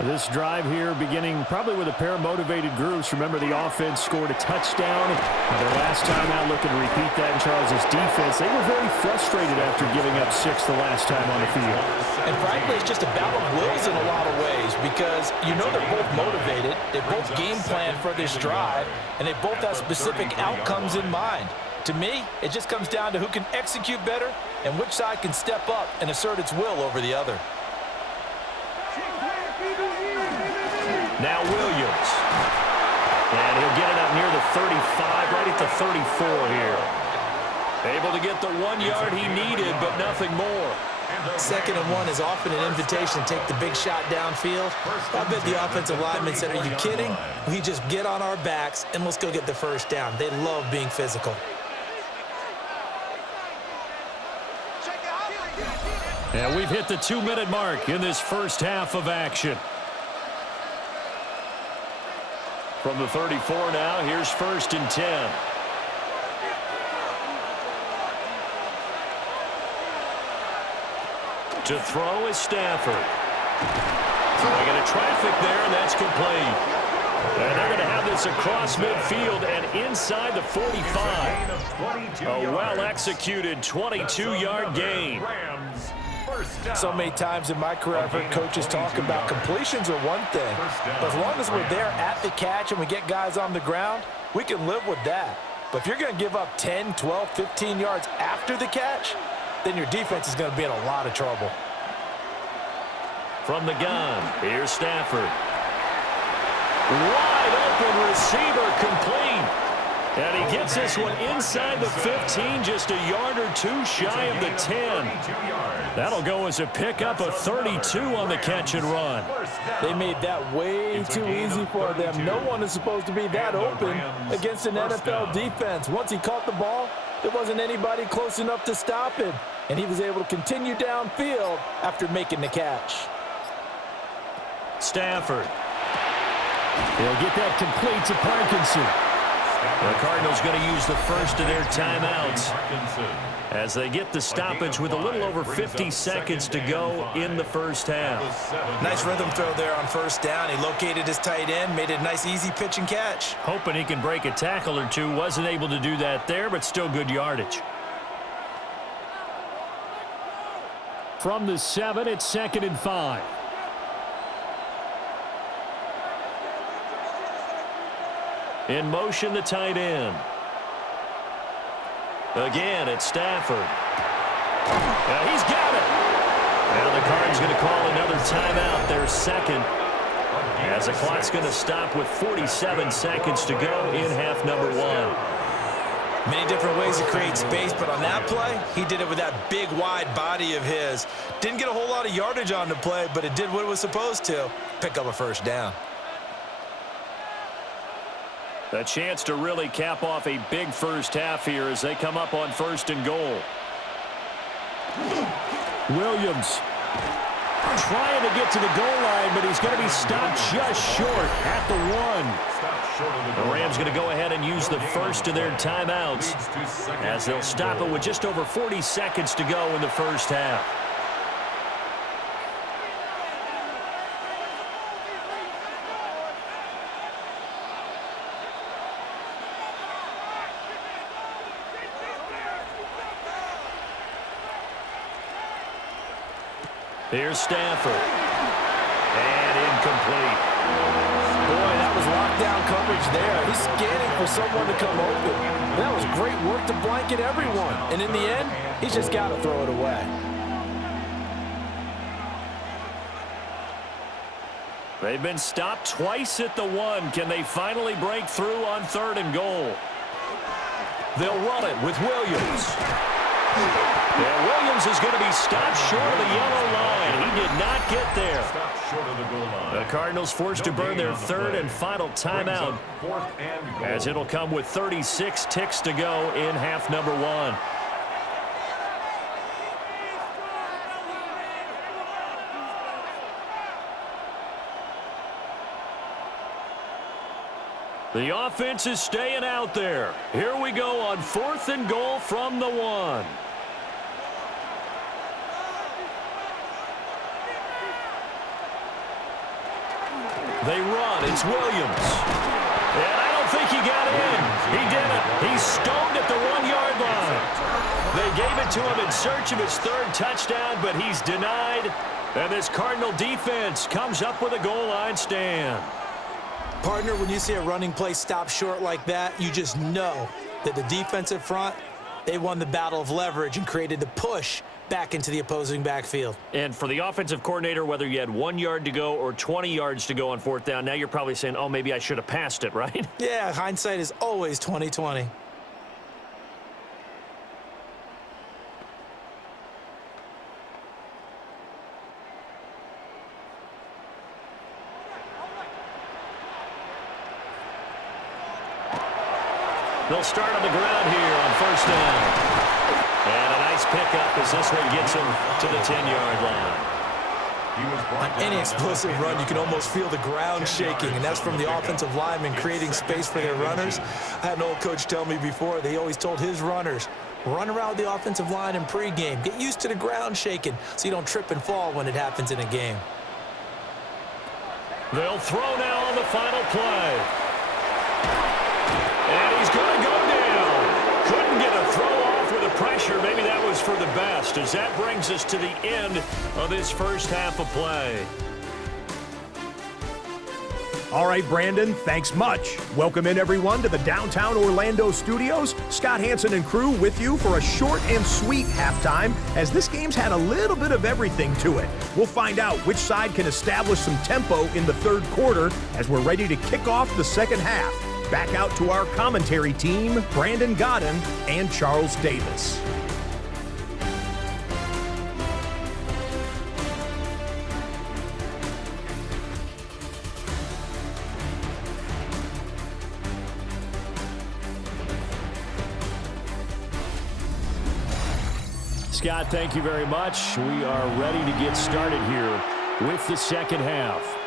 This drive here beginning probably with a pair of motivated groups. Remember, the offense scored a touchdown. Their last time out, looking to repeat that in Charles' defense. They were very frustrated after giving up 6 the last time on the field. And frankly, it's just a battle of wills in a lot of ways because you know they're both motivated. They both game plan for this drive, and they both have specific outcomes in mind. To me, it just comes down to who can execute better and which side can step up and assert its will over the other. Now Williams. And he'll get it up near the 35, right at the 34 here. Able to get the 1 yard he needed, but nothing more. 2nd and 1 is often an invitation to take the big shot downfield. I bet the offensive lineman said, are you kidding? We just get on our backs and let's go get the first down. They love being physical. And we've hit the 2-minute mark in this first half of action. From the 34 now, here's 1st and 10. To throw is Stafford. Throwing into traffic there, and that's complete. And they're going to have this across midfield and inside the 45. A well-executed 22-yard gain. So many times in my career, I've heard coaches talk about completions are one thing. But as long as we're there at the catch and we get guys on the ground, we can live with that. But if you're going to give up 10, 12, 15 yards after the catch, then your defense is going to be in a lot of trouble. From the gun, here's Stafford. Wide open receiver, complete. And he gets this one inside the 15, just a yard or two shy of the 10. That'll go as a pickup of 32 on the catch and run. They made that way too easy for them. No one is supposed to be that open against an NFL defense. Once he caught the ball, there wasn't anybody close enough to stop him. And he was able to continue downfield after making the catch. Stafford. He'll get that complete to Parkinson. The Cardinals going to use the first of their timeouts as they get the stoppage with a little over 50 seconds to go in the first half. Nice rhythm throw there on 1st down. He located his tight end, made it a nice easy pitch and catch. Hoping he can break a tackle or two. Wasn't able to do that there, but still good yardage. from the 7. It's 2nd and 5. In motion, the tight end. Again, it's Stafford. He's got it. Now the Cards going to call another timeout, their second, as the clock's going to stop with 47 seconds to go in half number 1. Many different ways to create space, but on that play, he did it with that big, wide body of his. Didn't get a whole lot of yardage on the play, but it did what it was supposed to, pick up a first down. A chance to really cap off a big first half here as they come up on 1st and goal. Williams trying to get to the goal line, but he's going to be stopped just short at the 1. The Rams going to go ahead and use the first of their timeouts as they'll stop it with just over 40 seconds to go in the first half. Here's Stafford. And incomplete. Boy, that was lockdown coverage there. He's scanning for someone to come open. That was great work to blanket everyone. And in the end, he's just got to throw it away. They've been stopped twice at the 1. Can they finally break through on 3rd and goal? They'll run it with Williams. Yeah, Williams is going to be stopped short of the yellow line. He did not get there. The Cardinals forced to burn their 3rd and final timeout as it'll come with 36 ticks to go in half number 1. The offense is staying out there. Here we go on 4th and goal from the 1. They run. It's Williams. And I don't think he got in. He didn't. He's stoned at the 1-yard line. They gave it to him in search of his 3rd touchdown, but he's denied. And this Cardinal defense comes up with a goal line stand. Partner, when you see a running play stop short like that, you just know that the defensive front, they won the battle of leverage and created the push back into the opposing backfield. And for the offensive coordinator, whether you had 1 yard to go or 20 yards to go on 4th down, now you're probably saying, oh, maybe I should have passed it, right? Yeah, hindsight is always 20/20. They'll start on the ground here on 1st down. And a nice pickup as this one gets him to the 10-yard line. On any explosive run, you can almost feel the ground shaking, and that's from the offensive linemen creating space for their runners. I had an old coach tell me before, they always told his runners, run around the offensive line in pregame. Get used to the ground shaking so you don't trip and fall when it happens in a game. They'll throw now on the final play. And he's going to go down. Couldn't get a throw off with the pressure. Maybe that was for the best, as that brings us to the end of this first half of play. All right, Brandon, thanks much. Welcome in, everyone, to the downtown Orlando studios. Scott Hansen and crew with you for a short and sweet halftime, as this game's had a little bit of everything to it. We'll find out which side can establish some tempo in the third quarter as we're ready to kick off the second half. Back out to our commentary team, Brandon Godden and Charles Davis. Scott, thank you very much. We are ready to get started here with the second half.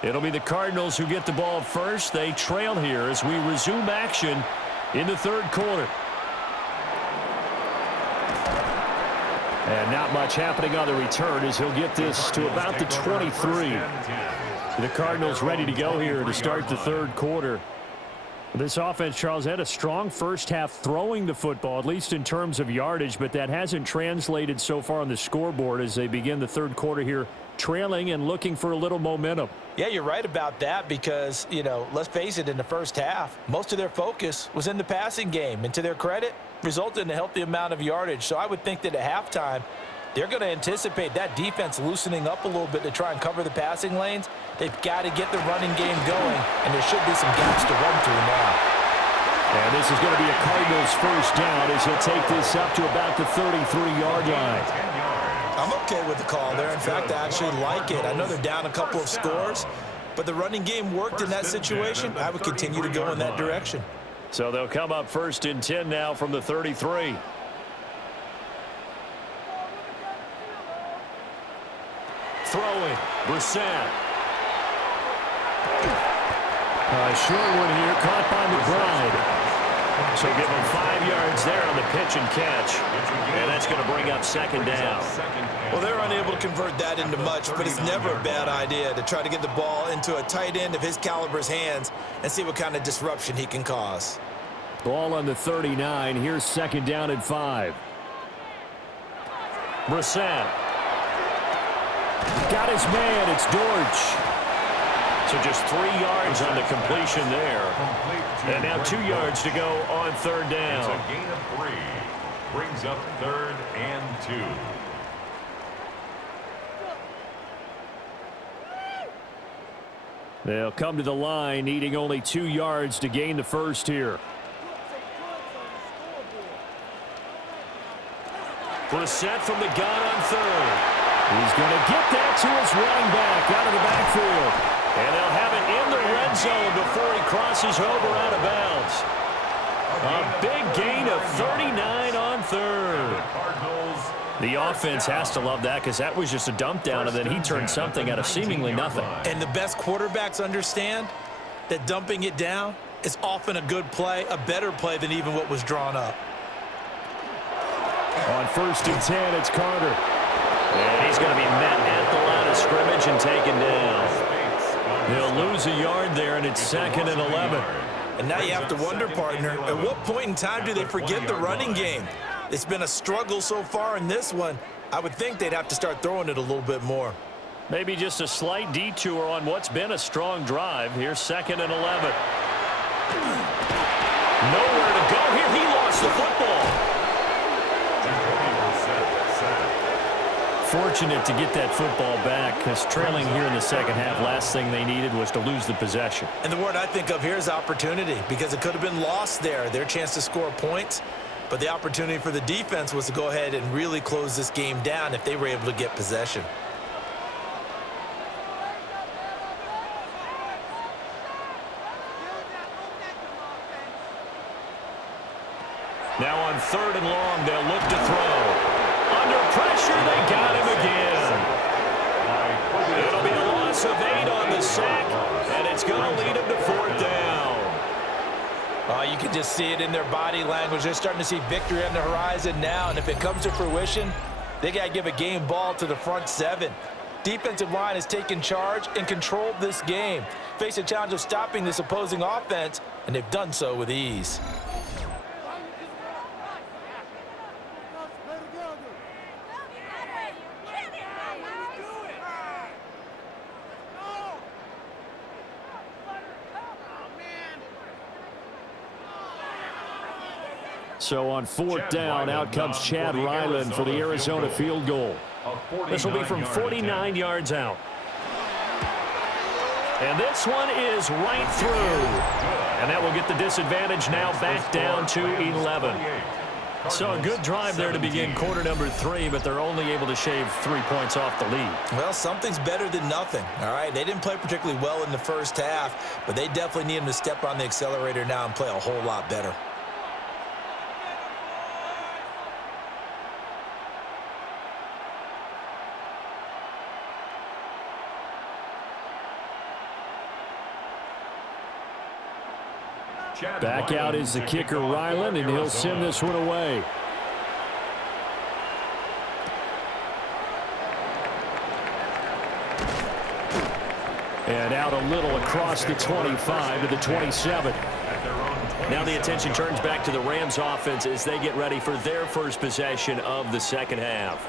It'll be the Cardinals who get the ball first. They trail here as we resume action in the third quarter. And not much happening on the return as he'll get this to about the 23. The Cardinals ready to go here to start the third quarter. This offense, Charles, had a strong first half throwing the football, at least in terms of yardage, but that hasn't translated so far on the scoreboard as they begin the third quarter here trailing and looking for a little momentum. Yeah, you're right about that because, you know, let's face it, in the first half, most of their focus was in the passing game. And to their credit, resulted in a healthy amount of yardage. So I would think that at halftime, they're going to anticipate that defense loosening up a little bit to try and cover the passing lanes. They've got to get the running game going, and there should be some gaps to run through now. And this is going to be a Cardinals first down as he'll take this up to about the 33-yard line. I'm okay with the call there. In fact, I actually like it. I know they're down a couple of scores, but the running game worked in that situation. I would continue to go in that direction. So they'll come up first and 10 now from the 33. Throwing, Brissett. Short one here, caught by McBride. So give him 5 yards there on the pitch and catch. And that's going to bring up second down. Well, they're unable to convert that into much, but it's never a bad idea to try to get the ball into a tight end of his caliber's hands and see what kind of disruption he can cause. Ball on the 39. Here's second down and 5. Brissett. Got his man. It's Dortch. So just 3 yards on the completion there. And now 2 yards to go on third down. It's a gain of 3. Brings up third and 2. They'll come to the line, needing only 2 yards to gain the first here. Brissett from the gun on third. He's going to get that to his running back out of the backfield. And they'll have it in the red zone before he crosses over out of bounds. A big gain of 39 on third. The offense has to love that because that was just a dump down, and then he turned something out of seemingly nothing. And the best quarterbacks understand that dumping it down is often a good play, a better play than even what was drawn up. On first and 10, it's Carter. And he's going to be met at the line of scrimmage and taken down. They'll lose a yard there, and it's second and 11. And now you have to wonder, partner, at what point in time do they forget the running game? It's been a struggle so far in this one. I would think they'd have to start throwing it a little bit more. Maybe just a slight detour on what's been a strong drive. Here's second and 11. Nowhere to go here. He lost the football. Fortunate to get that football back because trailing here in the second half, last thing they needed was to lose the possession. And the word I think of here is opportunity because it could have been lost there. Their chance to score points, but the opportunity for the defense was to go ahead and really close this game down if they were able to get possession. Now on third and long, they'll look to throw. Under pressure, they got him again. It'll be a loss of 8 on the sack, and it's going to lead them to fourth down. You can just see it in their body language. They're starting to see victory on the horizon now, and if it comes to fruition, they got to give a game ball to the front 7. Defensive line has taken charge and controlled this game. Face a challenge of stopping this opposing offense, and they've done so with ease. So on fourth down, out comes Chad Ryland for the Arizona field goal. This will be from 49 yards out. And this one is right through. And that will get the disadvantage now back down to 11. So a good drive there to begin quarter number 3, but they're only able to shave 3 points off the lead. Well, something's better than nothing, all right? They didn't play particularly well in the first half, but they definitely need them to step on the accelerator now and play a whole lot better. Back out is the kicker, Ryland, and he'll send this one away. And out a little across the 25 to the 27. Now the attention turns back to the Rams offense as they get ready for their first possession of the second half.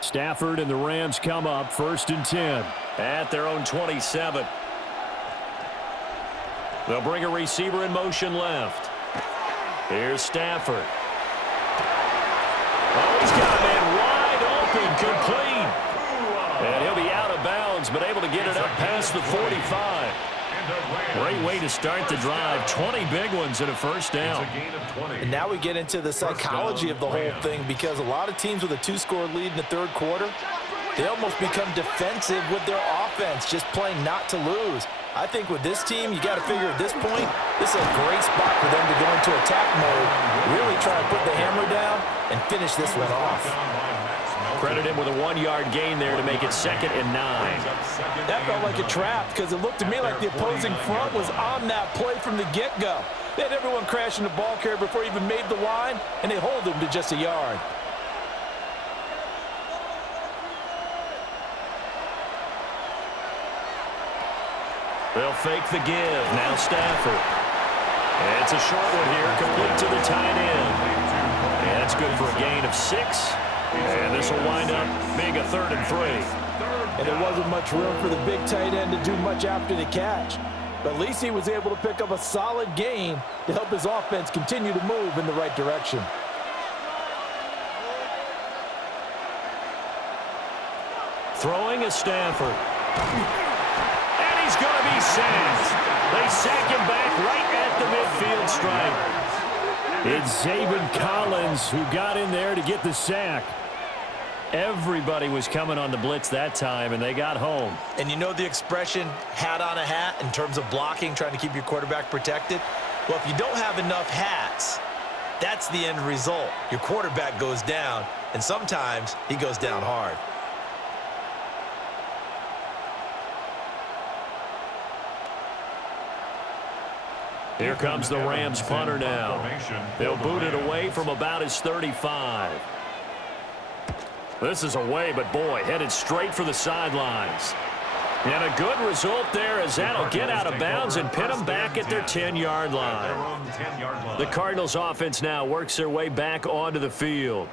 Stafford and the Rams come up 1st and 10 at their own 27. They'll bring a receiver in motion left. Here's Stafford. Oh, he's got a man wide open, complete. And he'll be out of bounds, but able to get it up past the 45. Great way to start the drive. 20 big ones and a first down. And now we get into the psychology of the whole thing, because a lot of teams with a 2-score lead in the third quarter, they almost become defensive with their offense, just playing not to lose. I think with this team, you got to figure at this point, this is a great spot for them to go into attack mode, really try to put the hammer down and finish this one off. Credit him with a 1-yard gain there to make it 2nd and 9. That felt like a trap, because it looked to me like the opposing front was on that play from the get-go. They had everyone crashing the ball carrier before he even made the line, and they hold him to just a yard. They'll fake the give. Now Stafford. And it's a short one here, complete to the tight end. And that's good for a gain of 6. And this will wind up being a 3rd and 3. And there wasn't much room for the big tight end to do much after the catch. But at least he was able to pick up a solid gain to help his offense continue to move in the right direction. Throwing is Stafford. And he's going to be sacked. They sack him back right at the midfield stripe. It's Zaven Collins who got in there to get the sack. Everybody was coming on the blitz that time, and they got home. And you know the expression, hat on a hat, in terms of blocking, trying to keep your quarterback protected? Well, if you don't have enough hats, that's the end result. Your quarterback goes down, and sometimes he goes down hard. Here comes the Rams punter now. They'll boot it away from about his 35. This is away, but boy, headed straight for the sidelines. And a good result there as that'll get out of bounds and pin them back at their 10-yard line. The Cardinals offense now works their way back onto the field.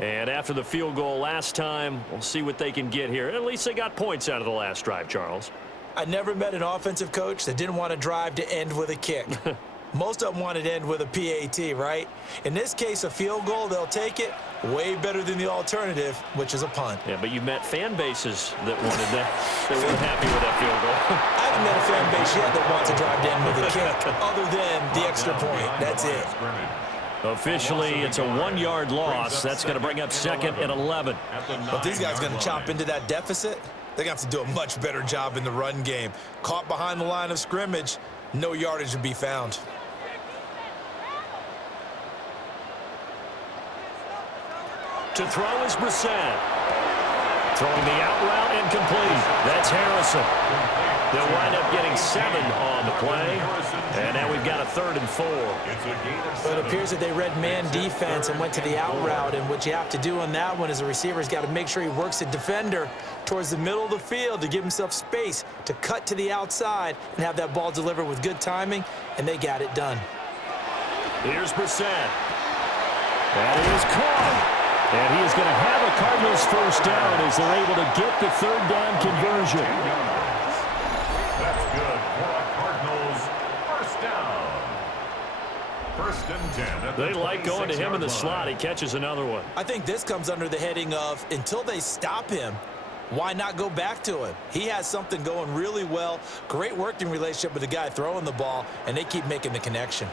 And after the field goal last time, we'll see what they can get here. At least they got points out of the last drive, Charles. I never met an offensive coach that didn't want to drive to end with a kick. Most of them wanted to end with a PAT, right? In this case, a field goal, they'll take it. Way better than the alternative, which is a punt. Yeah, but you've met fan bases that wanted that. They weren't happy with that field goal. I haven't met a fan base yet that wants to drive to end with a kick, other than the extra point. That's it. Officially, it's a 1-yard loss. That's going to bring up 2nd and 11. But these guys going to chop into that deficit? They're going to have to do a much better job in the run game. Caught behind the line of scrimmage, no yardage to be found. To throw is Brissett. Throwing the out route incomplete. That's Harrison. They'll wind up getting 7 on the play. And now we've got a 3rd and 4. But it appears that they read man defense and went to the out route. And what you have to do on that one is a receiver's got to make sure he works the defender towards the middle of the field to give himself space to cut to the outside and have that ball delivered with good timing. And they got it done. Here's Brissett. That is caught. And he is going to have a Cardinals first down as they're able to get the 3rd down conversion. That's good for a Cardinals first down. 1st and 10 at the They like going to him in the 26-yard slot. He line. catches another one. I think this comes under the heading of until they stop him, why not go back to him? He has something going really well. Great working relationship with the guy throwing the ball, and they keep making the connection.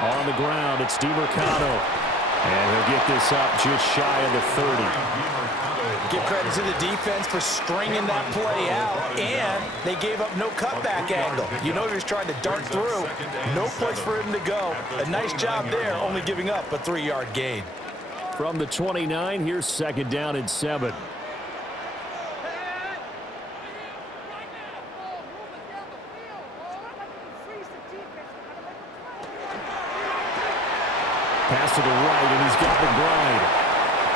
On the ground, it's DiMercado. And he'll get this up just shy of the 30. Give credit to the defense for stringing that play out, and they gave up no cutback angle. You know he was trying to dart through. No place for him to go. A nice job there, only giving up a 3-yard gain. From the 29, here's 2nd down and 7. Pass to the right, and he's got McBride.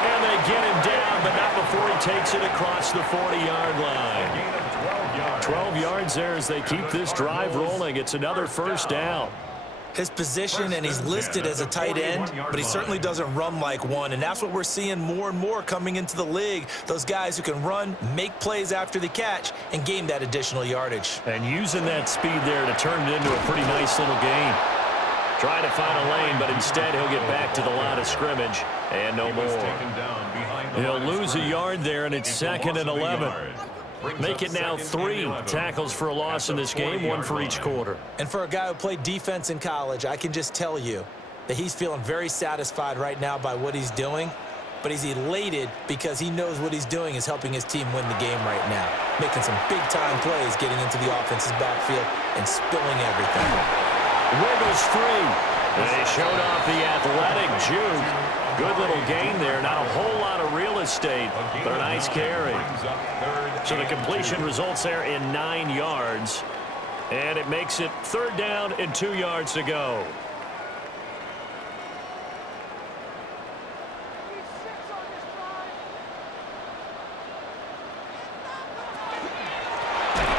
And they get him down, but not before he takes it across the 40-yard line. 12 yards there as they keep this drive rolling. It's another 1st down. His position, and he's listed as a tight end, but he certainly doesn't run like one, and that's what we're seeing more and more coming into the league. Those guys who can run, make plays after the catch, and gain that additional yardage. And using that speed there to turn it into a pretty nice little gain. Trying to find a lane, but instead he'll get back to the line of scrimmage, and no more. He'll lose a yard there, and it's 2nd and 11. Make it now 3 tackles for a loss in this game, 1 for each quarter. And for a guy who played defense in college, I can just tell you that he's feeling very satisfied right now by what he's doing, but he's elated because he knows what he's doing is helping his team win the game right now, making some big-time plays, getting into the offense's backfield and spilling everything. Wiggles free. They showed off the athletic juke. Good little gain there. Not a whole lot of real estate, but a nice carry. So the completion results there in 9 yards. And it makes it 3rd down and 2 yards to go.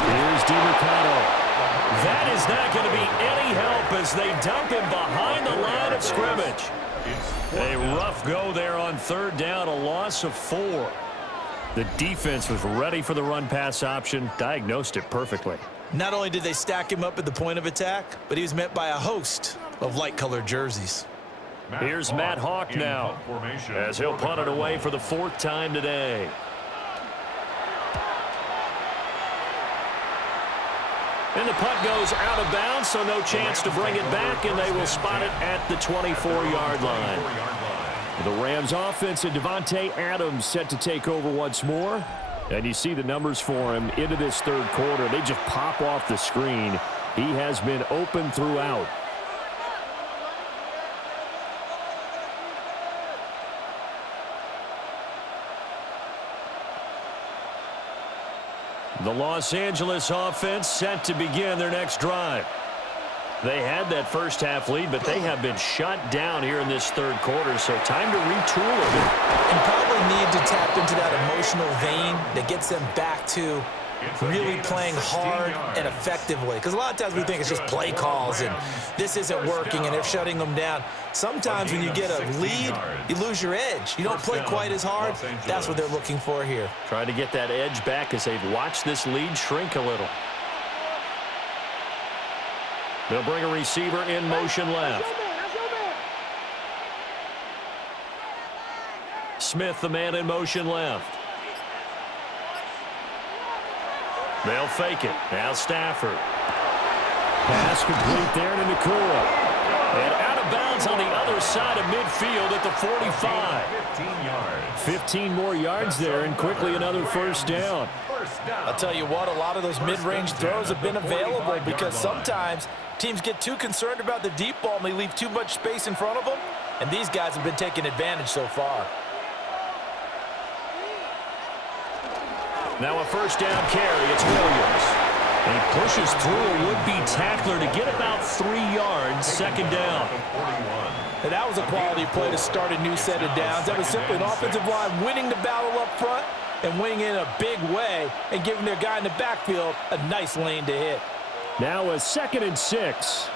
Here's DiMercado. That is not going to be any help as they dump him behind the line of scrimmage. A rough go there on 3rd down, a loss of 4. The defense was ready for the run-pass option, diagnosed it perfectly. Not only did they stack him up at the point of attack, but he was met by a host of light-colored jerseys. Here's Matt Hawk now, as he'll punt it away for the 4th time today. And the punt goes out of bounds, so no chance to bring it back, and they will spot it at the 24-yard line. The Rams offense and Devontae Adams set to take over once more. And you see the numbers for him into this 3rd quarter. They just pop off the screen. He has been open throughout. The Los Angeles offense set to begin their next drive. They had that first half lead, but they have been shut down here in this 3rd quarter, so time to retool a bit. And probably need to tap into that emotional vein that gets them back to really playing hard and effectively. Because a lot of times we think it's just play calls and this isn't working and they're shutting them down. Sometimes when you get a lead, you lose your edge. You don't play quite as hard. That's what they're looking for here. Trying to get that edge back as they've watched this lead shrink a little. They'll bring a receiver in motion left. Smith, the man in motion left. They'll fake it. Now Stafford. Pass complete there to Nakua. And out of bounds on the other side of midfield at the 45. 15 more yards there, and quickly another 1st down. I'll tell you what, a lot of those mid-range throws have been available because sometimes teams get too concerned about the deep ball and they leave too much space in front of them, and these guys have been taking advantage so far. Now a 1st down carry. It's Williams. And he pushes through a would-be tackler to get about 3 yards, 2nd down. And that was a quality play to start a new set of downs. That was simply an offensive line winning the battle up front and winning in a big way and giving their guy in the backfield a nice lane to hit. Now a 2nd and 6.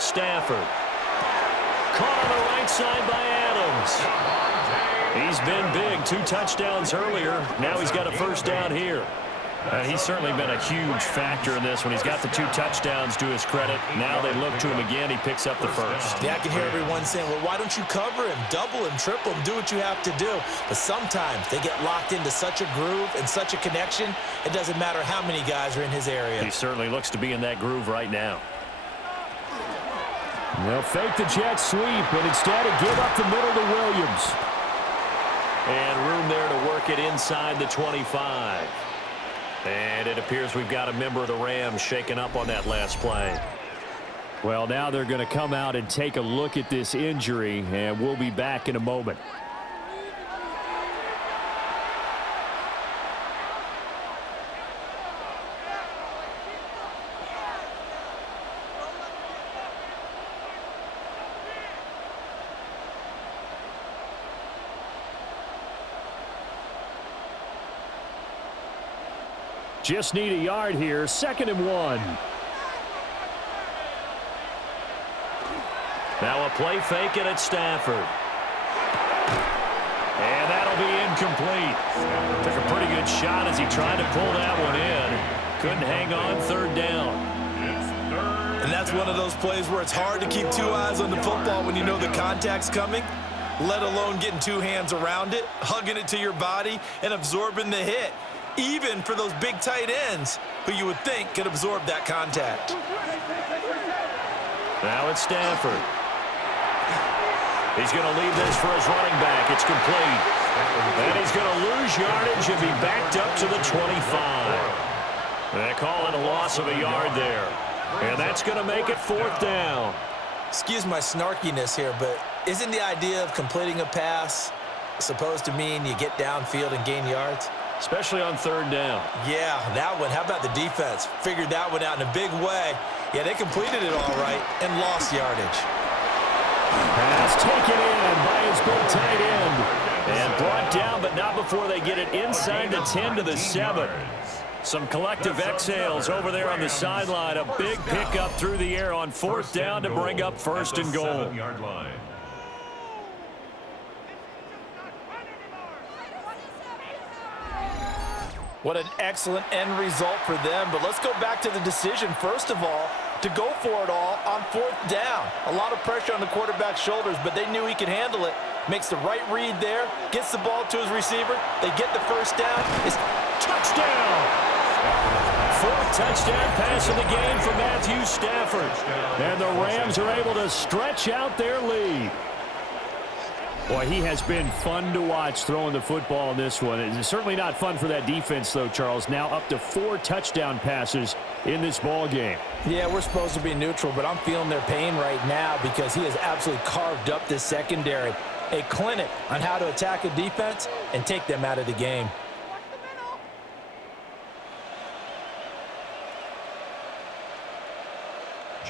Stafford. Caught on the right side by Adams. He's been big. 2 touchdowns earlier. Now he's got a 1st down here. He's certainly been a huge factor in this one. He's got the 2 touchdowns to his credit. Now they look to him again. He picks up the first. Yeah, I can hear everyone saying, well, why don't you cover him, double him, triple him, do what you have to do. But sometimes they get locked into such a groove and such a connection, it doesn't matter how many guys are in his area. He certainly looks to be in that groove right now. They'll fake the jet sweep, and instead of give up the middle to Williams. And room there to work it inside the 25. And it appears we've got a member of the Rams shaken up on that last play. Well, now they're going to come out and take a look at this injury, and we'll be back in a moment. Just need a yard here, 2nd and 1. Now a play fake it at Stafford. And that'll be incomplete. Took a pretty good shot as he tried to pull that one in. Couldn't hang on, 3rd down. And that's one of those plays where it's hard to keep 2 eyes on the football when you know the contact's coming, let alone getting 2 hands around it, hugging it to your body, and absorbing the hit. Even for those big tight ends who you would think could absorb that contact. Now it's Stafford. He's going to leave this for his running back. It's complete. And he's going to lose yardage and be backed up to the 25. They call it a loss of a yard there. And that's going to make it 4th down. Excuse my snarkiness here, but isn't the idea of completing a pass supposed to mean you get downfield and gain yards? Especially on 3rd down. Yeah, that one. How about the defense? Figured that one out in a big way. Yeah, they completed it all right and lost yardage. Pass taken in by his big tight end. And brought down, but not before they get it inside the 10 to the 7. Some collective exhales over there on the sideline. A big pickup through the air on 4th down to bring up 1st and goal. What an excellent end result for them. But let's go back to the decision, first of all, to go for it all on 4th down. A lot of pressure on the quarterback's shoulders, but they knew he could handle it. Makes the right read there, gets the ball to his receiver. They get the 1st down. It's touchdown! 4th touchdown pass of the game for Matthew Stafford. And the Rams are able to stretch out their lead. Boy, he has been fun to watch throwing the football in this one. It's certainly not fun for that defense, though, Charles. Now up to 4 touchdown passes in this ball game. Yeah, we're supposed to be neutral, but I'm feeling their pain right now because he has absolutely carved up this secondary. A clinic on how to attack a defense and take them out of the game.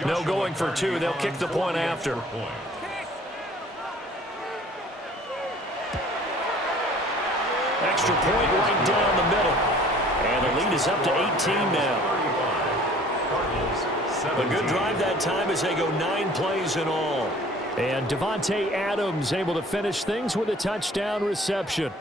No going for 2. They'll kick the point after. Extra point right down the middle. And the lead is up to 18 now. A good drive that time as they go 9 plays in all. And Devontae Adams able to finish things with a touchdown reception.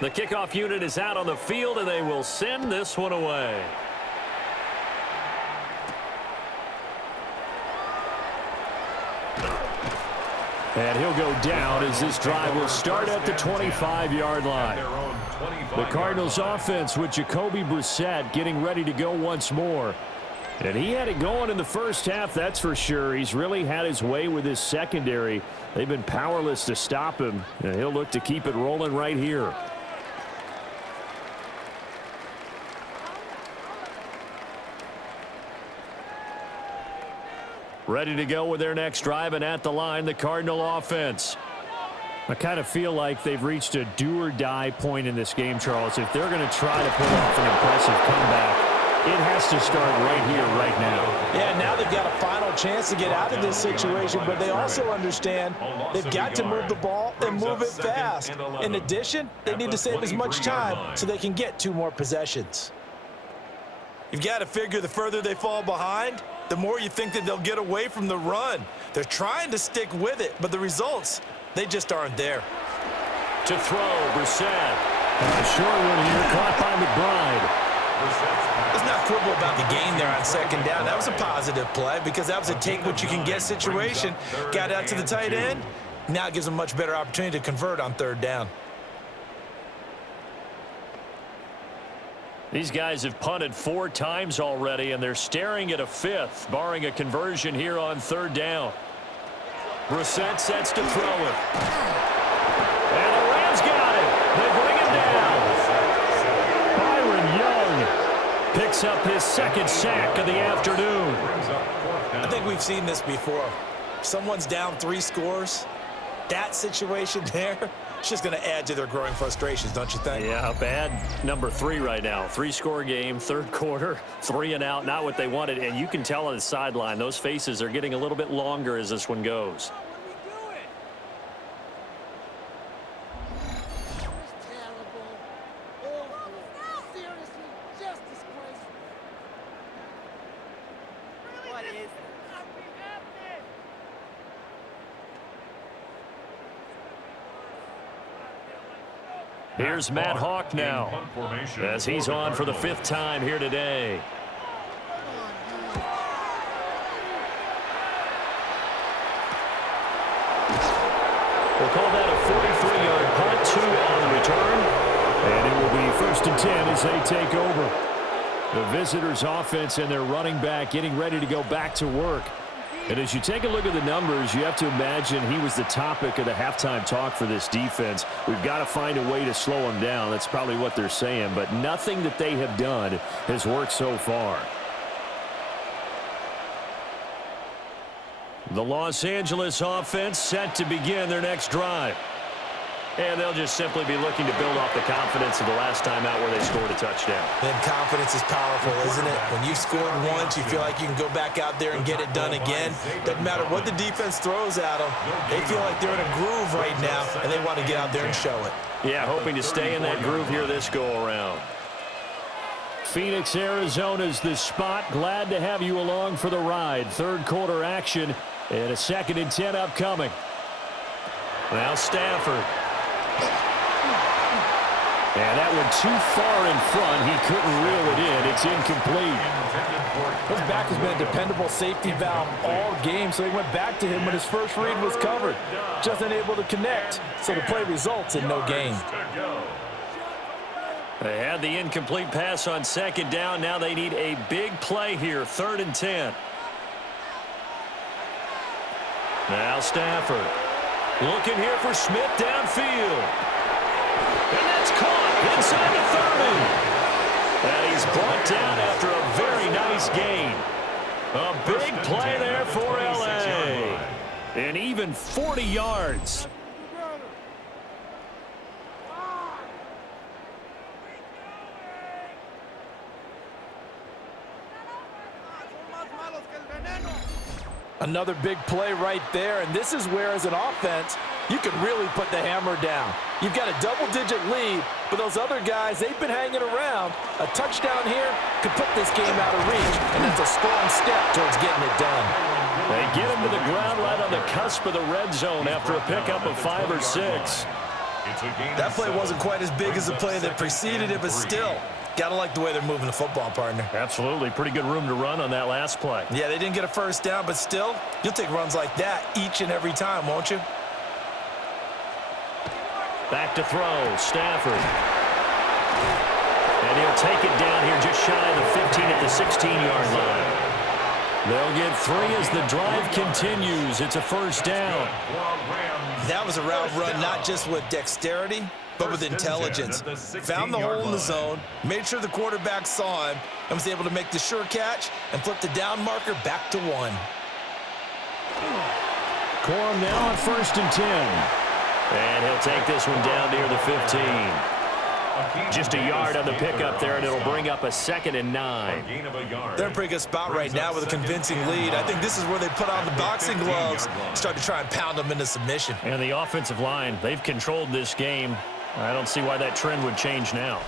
The kickoff unit is out on the field, and they will send this one away. And he'll go down as this drive will start at the 25-yard line. The Cardinals offense with Jacoby Brissett getting ready to go once more. And he had it going in the first half, that's for sure. He's really had his way with his secondary. They've been powerless to stop him, and he'll look to keep it rolling right here. Ready to go with their next drive, and at the line, the Cardinal offense. I kind of feel like they've reached a do-or-die point in this game, Charles. If they're going to try to pull off an impressive comeback, It has to start right here, right now. Yeah, now they've got a final chance to get out of this situation, but they also understand they've got to move the ball and move it fast. In addition, they need to save as much time so they can get 2 more possessions. You've got to figure the further they fall behind, the more you think that they'll get away from the run. They're trying to stick with it, but the results, they just aren't there. To throw, Brissett. A short one here, caught by McBride. Let's not quibble about the gain there on 2nd down. That was a positive play because that was a take-what-you-can-get situation. Got out to the tight end. Now it gives them a much better opportunity to convert on 3rd down. These guys have punted 4 times already, and they're staring at a 5th, barring a conversion here on 3rd down. Brissett sets to throw it. And the Rams got it. They bring him down. Byron Young picks up his 2nd sack of the afternoon. I think we've seen this before. Someone's down 3 scores. That situation there, it's just going to add to their growing frustrations, don't you think? Yeah, bad number 3 right now. 3-score game, 3rd quarter, 3 and out, not what they wanted. And you can tell on the sideline, those faces are getting a little bit longer as this one goes. Here's Matt Hawk now, as he's on for the 5th time here today. We'll call that a 43-yard punt, 2 on the return. And it will be 1st and 10 as they take over. The visitors' offense and their running back getting ready to go back to work. And as you take a look at the numbers, you have to imagine he was the topic of the halftime talk for this defense. We've got to find a way to slow him down. That's probably what they're saying. But nothing that they have done has worked so far. The Los Angeles offense set to begin their next drive. And they'll just simply be looking to build off the confidence of the last time out where they scored a touchdown. Then confidence is powerful, isn't it? When you've scored once, you feel like you can go back out there and get it done again. Doesn't matter what the defense throws at them. They feel like they're in a groove right now, and they want to get out there and show it. Yeah, hoping to stay in that groove here this go-around. Phoenix, Arizona's the spot. Glad to have you along for the ride. 3rd quarter action and a 2nd and 10 upcoming. Now Stafford. And that one too far in front. He couldn't reel it in. It's incomplete. His back has been a dependable safety valve all game, so he went back to him when his first read was covered. Just unable to connect, so the play results in no gain. They had the incomplete pass on 2nd down. Now they need a big play here. 3rd and 10. Now Stafford. Looking here for Smith downfield. And that's caught inside the 30. And he's brought down after a very nice gain. A big play there for L.A. And even 40 yards. Another big play right there, and this is where, as an offense, you can really put the hammer down. You've got a double-digit lead, but those other guys, they've been hanging around. A touchdown here could put this game out of reach, and that's a strong step towards getting it done. They get him to the ground right on the cusp of the red zone after a pickup of 5 or 6. That play wasn't quite as big as the play that preceded it, but still, gotta like the way they're moving the football, partner. Absolutely. Pretty good room to run on that last play. Yeah, they didn't get a first down, but still, you'll take runs like that each and every time, won't you? Back to throw, Stafford. And he'll take it down here just shy of the 15 at the 16-yard line. They'll get 3 as the drive continues. It's a first down. That was a route run not just with dexterity, but with intelligence. Found the hole in the zone, made sure the quarterback saw him, and was able to make the sure catch and flip the down marker back to 1. Corum now on 1st and 10. And he'll take this one down near the 15. Just a yard on the pickup there, and it'll bring up a 2nd and 9. They're in a pretty good spot right now with a convincing lead. I think this is where they put on the boxing gloves, start to try and pound them into submission. And the offensive line, they've controlled this game. I don't see why that trend would change now.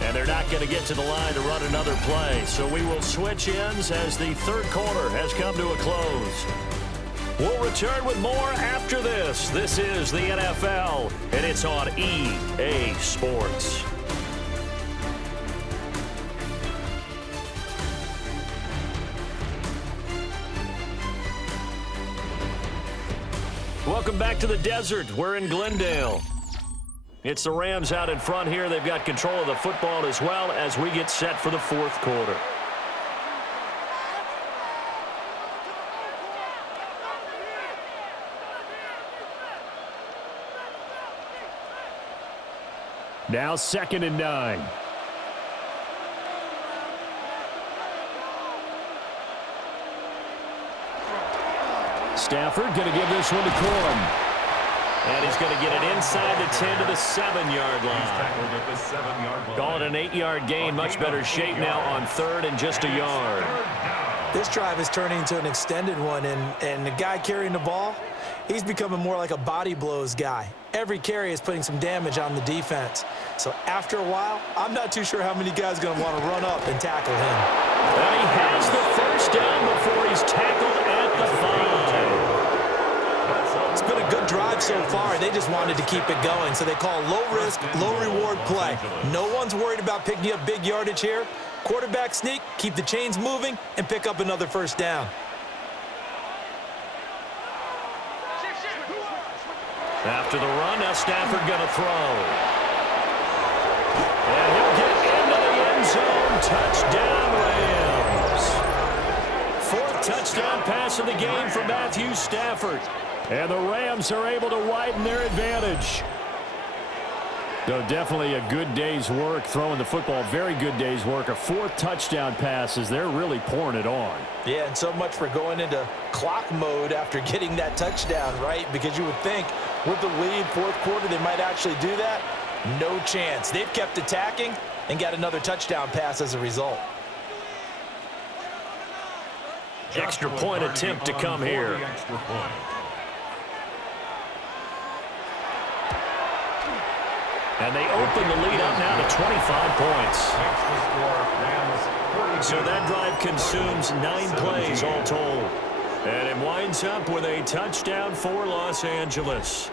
And they're not going to get to the line to run another play. So we will switch ends as the third quarter has come to a close. We'll return with more after this. This is the NFL, and it's on EA Sports. Welcome back to the desert. We're in Glendale. It's the Rams out in front here. They've got control of the football as well as we get set for the fourth quarter. Now 2nd and 9. Stafford going to give this one to Corn. And he's going to get it inside the 10 to the 7-yard line. Call it an 8-yard gain. Much better shape now on 3rd and just a yard. This drive is turning into an extended one, and the guy carrying the ball, he's becoming more like a body blows guy. Every carry is putting some damage on the defense. So after a while, I'm not too sure how many guys are going to want to run up and tackle him. And he has the first down before he's tackled at the 5. It's been a good drive so far. They just wanted to keep it going, so they call low-risk, low-reward play. No one's worried about picking up big yardage here. Quarterback sneak, keep the chains moving, and pick up another first down. After the run, now Stafford going to throw. And he'll get into the end zone. Touchdown, Rams. 4th touchdown pass of the game for Matthew Stafford. And the Rams are able to widen their advantage. So definitely a good day's work throwing the football. Very good day's work. A 4th touchdown pass as they're really pouring it on. Yeah, and so much for going into clock mode after getting that touchdown, right? Because you would think with the lead, 4th quarter, they might actually do that. No chance. They've kept attacking and got another touchdown pass as a result. Extra point attempt to come here. And they open the lead up now to 25 points. So that drive consumes 9 plays all told. And it winds up with a touchdown for Los Angeles.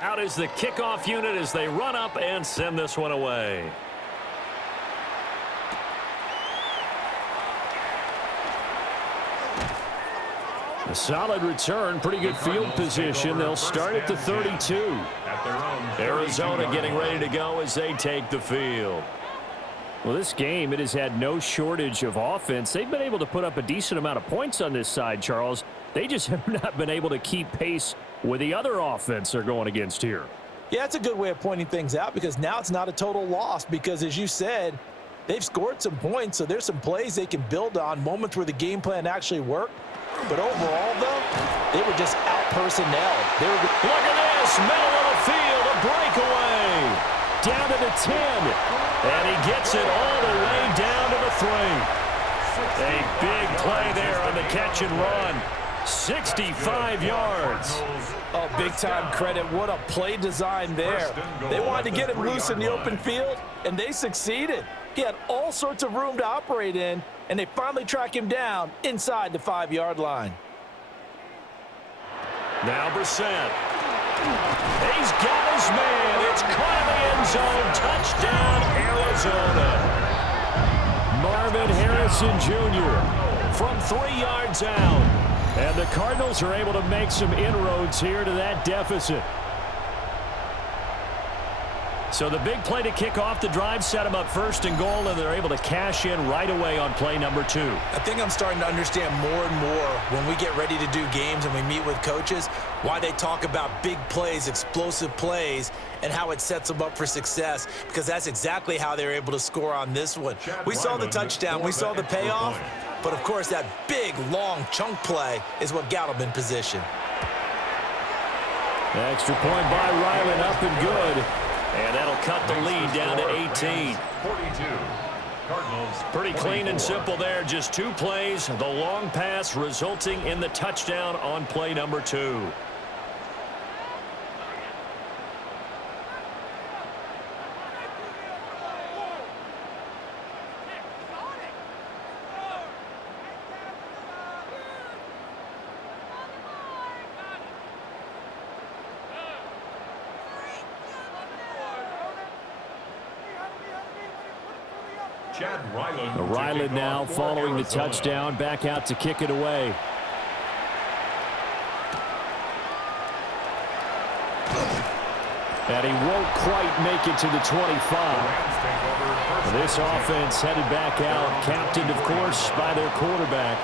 Out is the kickoff unit as they run up and send this one away. A solid return, pretty good field position. They'll start at the 32. Arizona getting ready to go as they take the field. Well, this game, it has had no shortage of offense. They've been able to put up a decent amount of points on this side, Charles. They just have not been able to keep pace with the other offense they're going against here. Yeah, that's a good way of pointing things out because now it's not a total loss because, as you said, they've scored some points, so there's some plays they can build on, moments where the game plan actually worked. But overall, though, they were just out-personnelled. Look at this, middle of the field, a breakaway. Down to the 10, and he gets it all the way down to the 3. A big play there on the catch and run. 65 yards. Oh, big-time credit. What a play design there. They wanted to get him loose in the open field, and they succeeded. He had all sorts of room to operate in, and they finally track him down inside the 5-yard line. Now Brissett. He's got his man. It's caught in the end zone. Touchdown, Arizona. Marvin Harrison Jr. from 3 yards out. And the Cardinals are able to make some inroads here to that deficit. So the big play to kick off the drive set them up first and goal, and they're able to cash in right away on play number 2. I think I'm starting to understand more and more when we get ready to do games and we meet with coaches why they talk about big plays, explosive plays, and how it sets them up for success, because that's exactly how they're able to score on this one. We saw the touchdown, we saw the payoff, but of course that big, long chunk play is what got them in position. Extra point by Ryland, up and good. And that'll cut the lead down to 18. 42. Cardinals. Pretty clean and simple there. Just 2 plays. The long pass resulting in the touchdown on play number 2. Ryland now following the touchdown, back out to kick it away. And he won't quite make it to the 25. This offense headed back out, captained, of course, by their quarterback.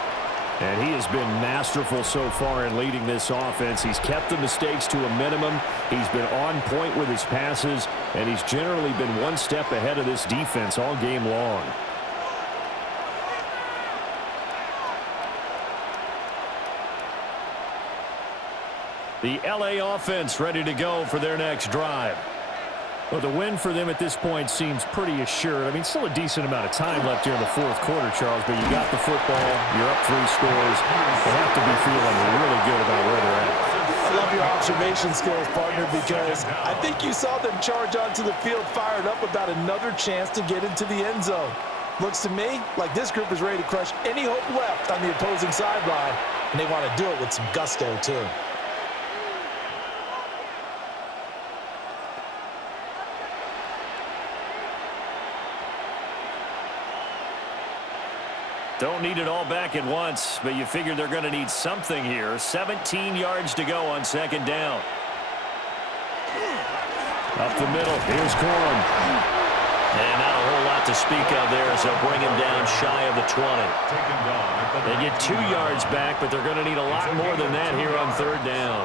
And he has been masterful so far in leading this offense. He's kept the mistakes to a minimum. He's been on point with his passes, and he's generally been one step ahead of this defense all game long. The LA offense ready to go for their next drive. Well, the win for them at this point seems pretty assured. I mean, still a decent amount of time left here in the 4th quarter, Charles, but you got the football, you're up 3 scores. They have to be feeling really good about where they're at. I love your observation skills, partner, because I think you saw them charge onto the field fired up about another chance to get into the end zone. Looks to me like this group is ready to crush any hope left on the opposing sideline, and they want to do it with some gusto, too. Don't need it all back at once, but you figure they're going to need something here. 17 yards to go on 2nd down. Up the middle, here's Corum. And not a whole lot to speak of there as they'll bring him down shy of the 20. They get 2 yards back, but they're going to need a lot more than that here on 3rd down.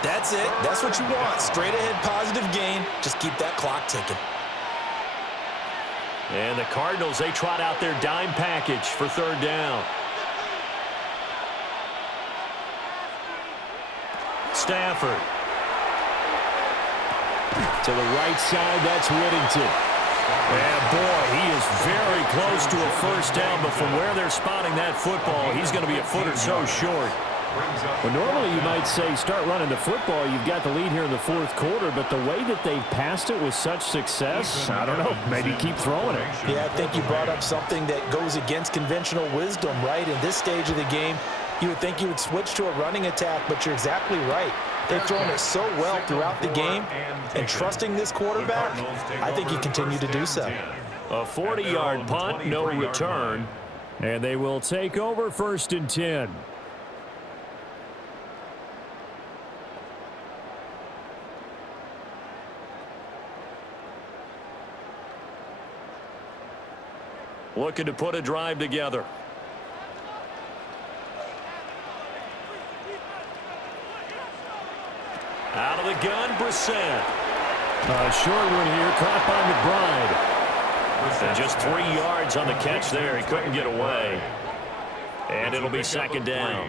That's it. That's what you want. Straight ahead positive gain. Just keep that clock ticking. And the Cardinals, they trot out their dime package for 3rd down. Stafford. To the right side, that's Whittington. And boy, he is very close to a 1st down, but from where they're spotting that football, he's going to be a foot or so short. Well, normally you might say start running the football. You've got the lead here in the 4th quarter, but the way that they've passed it with such success, I don't know, maybe keep throwing it. Yeah, I think you brought up something that goes against conventional wisdom, right? In this stage of the game, you would think you would switch to a running attack, but you're exactly right. They've thrown it so well throughout the game, and trusting this quarterback, I think you continue to do so. A 40-yard punt, no return, and they will take over 1st and 10. Looking to put a drive together. Out of the gun, Brissett. A short one here, caught by McBride. And just 3 yards on the catch there. He couldn't get away. And it'll be 2nd down.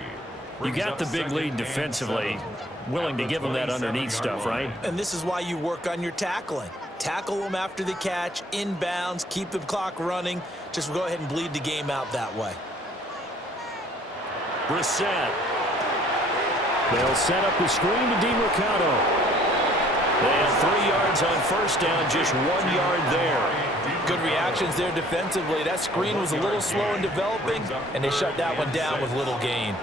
You got the big lead defensively. Willing to give them that underneath stuff, right? And this is why you work on your tackling. Tackle them after the catch, inbounds, keep the clock running. Just go ahead and bleed the game out that way. Brissett. They'll set up the screen to DeMercado. They have 3 yards on 1st down, just 1 yard there. Good reactions there defensively. That screen was a little slow in developing, and they shut that one down with little gain.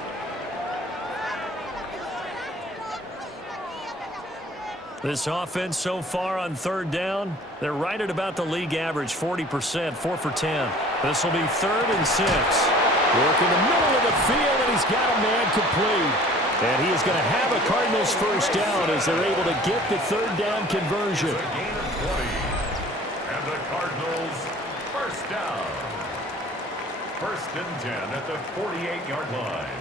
This offense so far on 3rd down, they're right at about the league average, 40%, 4 for 10. This will be 3rd and 6. Work in the middle of the field, and he's got a man complete. And he is going to have a Cardinals first down as they're able to get the third down conversion. It's a gain of 20. And the Cardinals first down. 1st and 10 at the 48-yard line.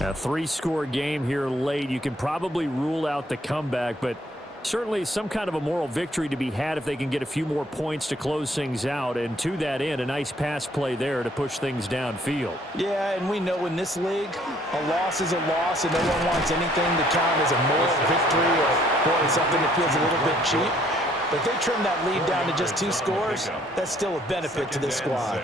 A 3-score game here late. You can probably rule out the comeback, but certainly some kind of a moral victory to be had if they can get a few more points to close things out. And to that end, a nice pass play there to push things downfield. Yeah, and we know in this league, a loss is a loss, and no one wants anything to count as a moral victory or boy, something that feels a little bit cheap. But if they trim that lead down to just 2 scores, that's still a benefit to this squad.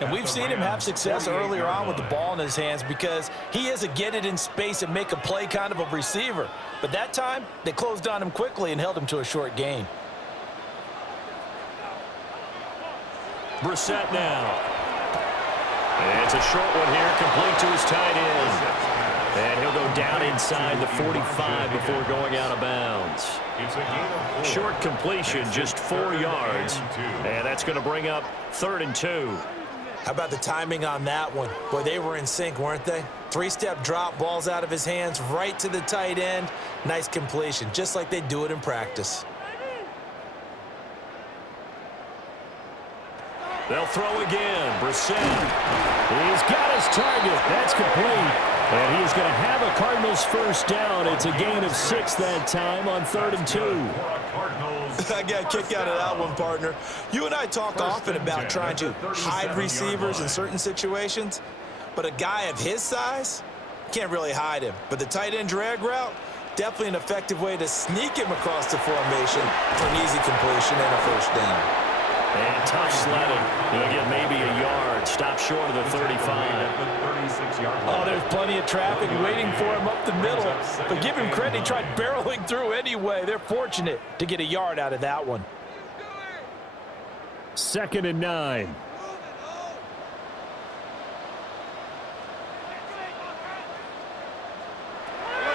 And we've seen him have success earlier on with the ball in his hands because he is a get it in space and make a play kind of a receiver. But that time, they closed on him quickly and held him to a short gain. Brissett now. And it's a short one here, complete to his tight end. And he'll go down inside the 45 before going out of bounds. Short completion, just 4 yards. And that's going to bring up 3rd and 2. How about the timing on that one? Boy, they were in sync, weren't they? 3-step drop, balls out of his hands, right to the tight end. Nice completion, just like they do it in practice. They'll throw again. Brissett. He's got his target. That's complete. And he is going to have a Cardinals first down. It's a gain of 6 that time on 3rd and 2. I got a kick out of that one, partner. You and I talk often about trying to hide receivers in certain situations, but a guy of his size can't really hide him. But the tight end drag route, definitely an effective way to sneak him across the formation for an easy completion and a first down. And tough sledding. He'll get maybe a yard. Stop short of the 35. Oh, there's plenty of traffic waiting for him up the middle. But give him credit, he tried barreling through anyway. They're fortunate to get a yard out of that one. 2nd and 9.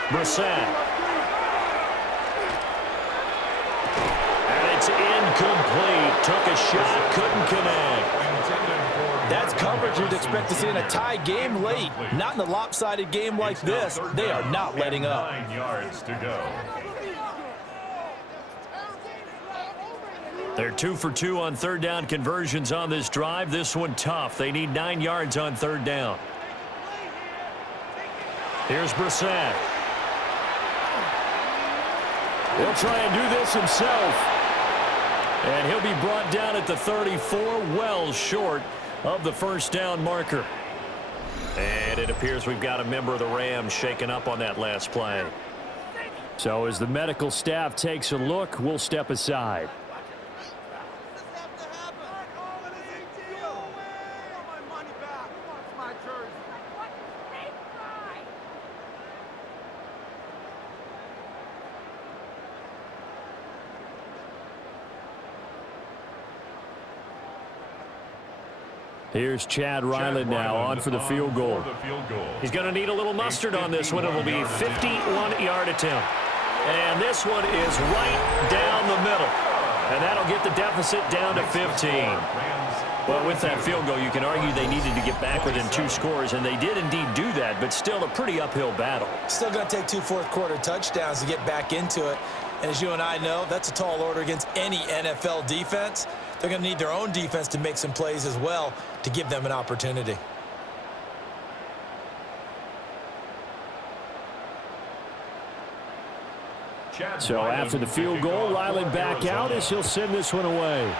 Brissett. And it's incomplete. Took a shot, couldn't connect. That's coverage you'd expect to see in a tie game late. Not in a lopsided game like this. They are not letting up. 9 yards to go. They're 2 for 2 on 3rd down conversions on this drive. This one tough. They need 9 yards on 3rd down. Here's Brissett. He'll try and do this himself. And he'll be brought down at the 34, well short of the first down marker. And it appears we've got a member of the Rams shaken up on that last play. So as the medical staff takes a look, we'll step aside. Here's Chad Ryland now on for the field goal. He's going to need a little mustard on this one. It will be a 51-yard attempt. And this one is right down the middle. And that'll get the deficit down to 15. Well, with that field goal, you can argue they needed to get back within 2 scores, and they did indeed do that, but still a pretty uphill battle. Still going to take 2 fourth-quarter touchdowns to get back into it. And as you and I know, that's a tall order against any NFL defense. They're going to need their own defense to make some plays as well to give them an opportunity. So after the field goal, Ryland back out as he'll send this one away.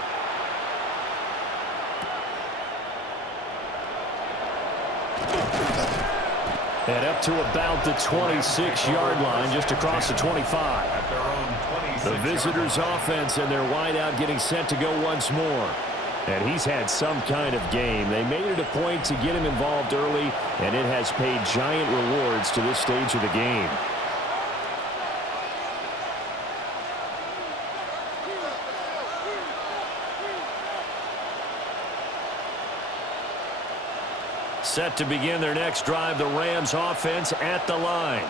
And up to about the 26-yard line, just across the 25. The visitors' offense and their wideout getting set to go once more. And he's had some kind of game. They made it a point to get him involved early, and it has paid giant rewards to this stage of the game. Set to begin their next drive, the Rams offense at the line.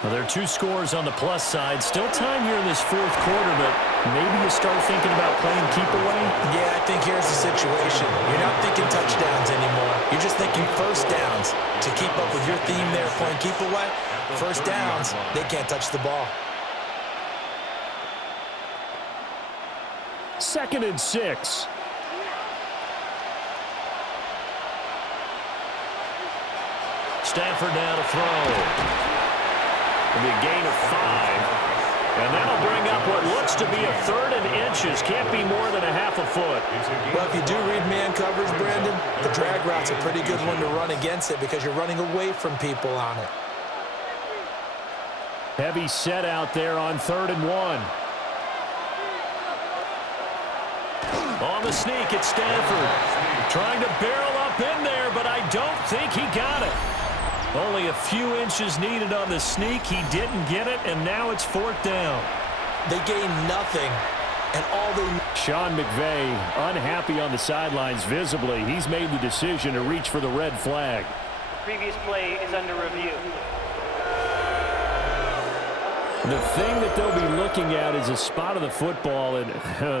Well, there are 2 scores on the plus side. Still time here in this fourth quarter, but maybe you start thinking about playing keep away? Yeah, I think here's the situation. You're not thinking touchdowns anymore. You're just thinking first downs. To keep up with your theme there, playing keep away, first downs, they can't touch the ball. 2nd and 6. Stafford now to throw. It'll be a gain of 5. And that'll bring up what looks to be a 3rd and inches. Can't be more than a half a foot. Well, if you do read man coverage, Brandon, the drag route's a pretty good one to run against it because you're running away from people on it. Heavy set out there on 3rd and 1. On the sneak, it's Stafford. Trying to barrel up in there, but I don't think he got it. Only a few inches needed on the sneak. He didn't get it, and now it's 4th down. They gained nothing, and all they... Sean McVay unhappy on the sidelines visibly. He's made the decision to reach for the red flag. The previous play is under review. The thing that they'll be looking at is a spot of the football, and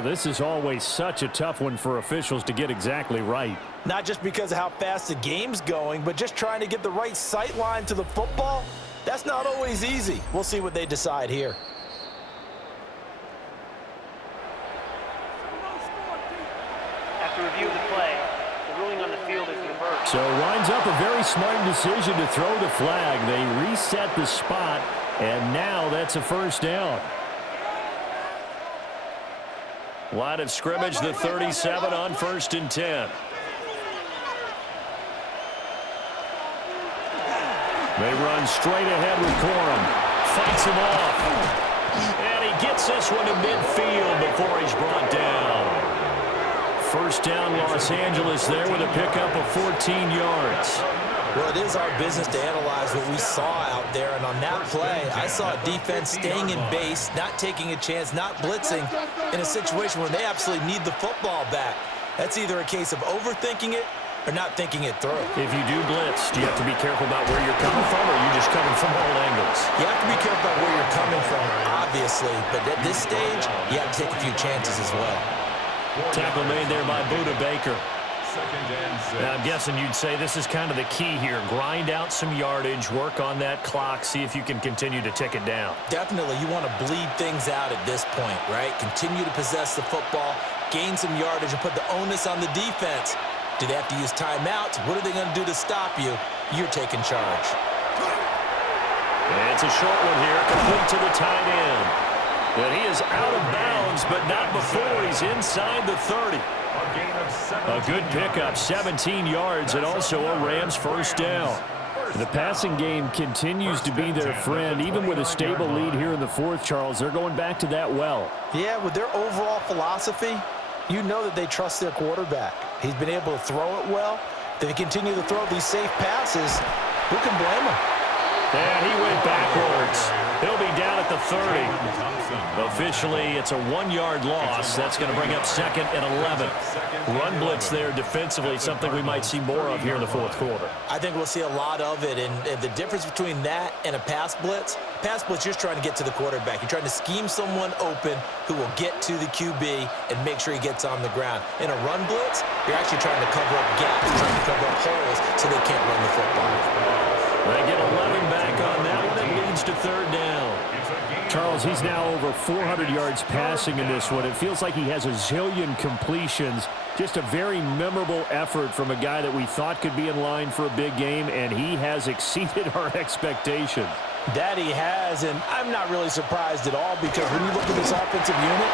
this is always such a tough one for officials to get exactly right. Not just because of how fast the game's going, but just trying to get the right sight line to the football. That's not always easy. We'll see what they decide here. After review of the play, the ruling on the field is reversed. So winds up a very smart decision to throw the flag. They reset the spot, and now that's a 1st down. Line of scrimmage, the 37 on 1st and 10. They run straight ahead with Corum. Fights him off. And he gets this one to midfield before he's brought down. 1st down, Los Angeles there with a pickup of 14 yards. Well, it is our business to analyze what we saw out there, and on that play, I saw a defense staying in base, not taking a chance, not blitzing in a situation where they absolutely need the football back. That's either a case of overthinking it or not thinking it through. If you do blitz, do you have to be careful about where you're coming from, or are you just coming from all angles? You have to be careful about where you're coming from, obviously, but at this stage, you have to take a few chances as well. Tackle made there by Buda Baker. 2nd and 6. Now, I'm guessing you'd say this is kind of the key here. Grind out some yardage, work on that clock, see if you can continue to tick it down. Definitely, you want to bleed things out at this point, right? Continue to possess the football, gain some yardage, and put the onus on the defense. Do they have to use timeouts? What are they going to do to stop you? You're taking charge. It's a short one here, complete to the tight end. And he is out of bounds, but not before he's inside the 30. A good pickup, 17 yards, and also a Rams 1st down. The passing game continues to be their friend, even with a stable lead here in the 4th, Charles. They're going back to that well. Yeah, with their overall philosophy, you know that they trust their quarterback. He's been able to throw it well. They continue to throw these safe passes. Who can blame them? And he went backwards. He'll be down at the 30. Officially, it's a 1-yard loss. That's going to bring up 2nd and 11. Run blitz there defensively, something we might see more of here in the 4th quarter. I think we'll see a lot of it, and the difference between that and a pass blitz, you're just trying to get to the quarterback. You're trying to scheme someone open who will get to the QB and make sure he gets on the ground. In a run blitz, you're actually trying to cover up gaps, trying to cover up holes so they can't run the football. They get 11 back on that one. It leads to 3rd down. Charles, he's now over 400 yards passing in this one. It feels like he has a zillion completions. Just a very memorable effort from a guy that we thought could be in line for a big game, and he has exceeded our expectations. That he has, and I'm not really surprised at all because when you look at this offensive unit,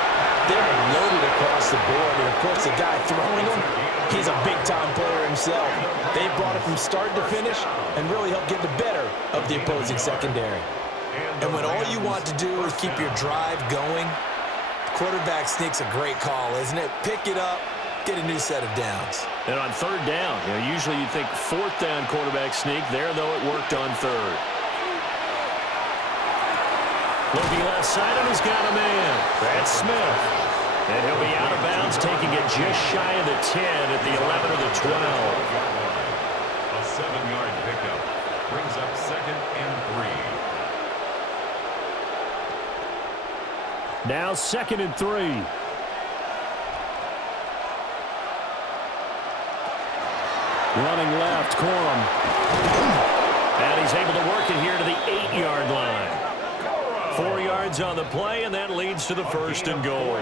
they're loaded across the board. And, of course, the guy throwing them, he's a big-time player himself. They brought it from start to finish and really helped get the better of the opposing secondary. And when all you want to do is keep your drive going, quarterback sneak's a great call, isn't it? Pick it up, get a new set of downs. And on 3rd down, usually you'd think 4th down quarterback sneak. There, though, it worked on 3rd. Looking left side, and he's got a man. That's Smith. And he'll be out of bounds, taking it just shy of the 10 at the 11 or the 12. A 7-yard pickup brings up 2nd and 3. Now 2nd and 3. Running left, Corum. And he's able to work it here to the 8-yard line. 4 yards on the play, and that leads to the 1st and goal.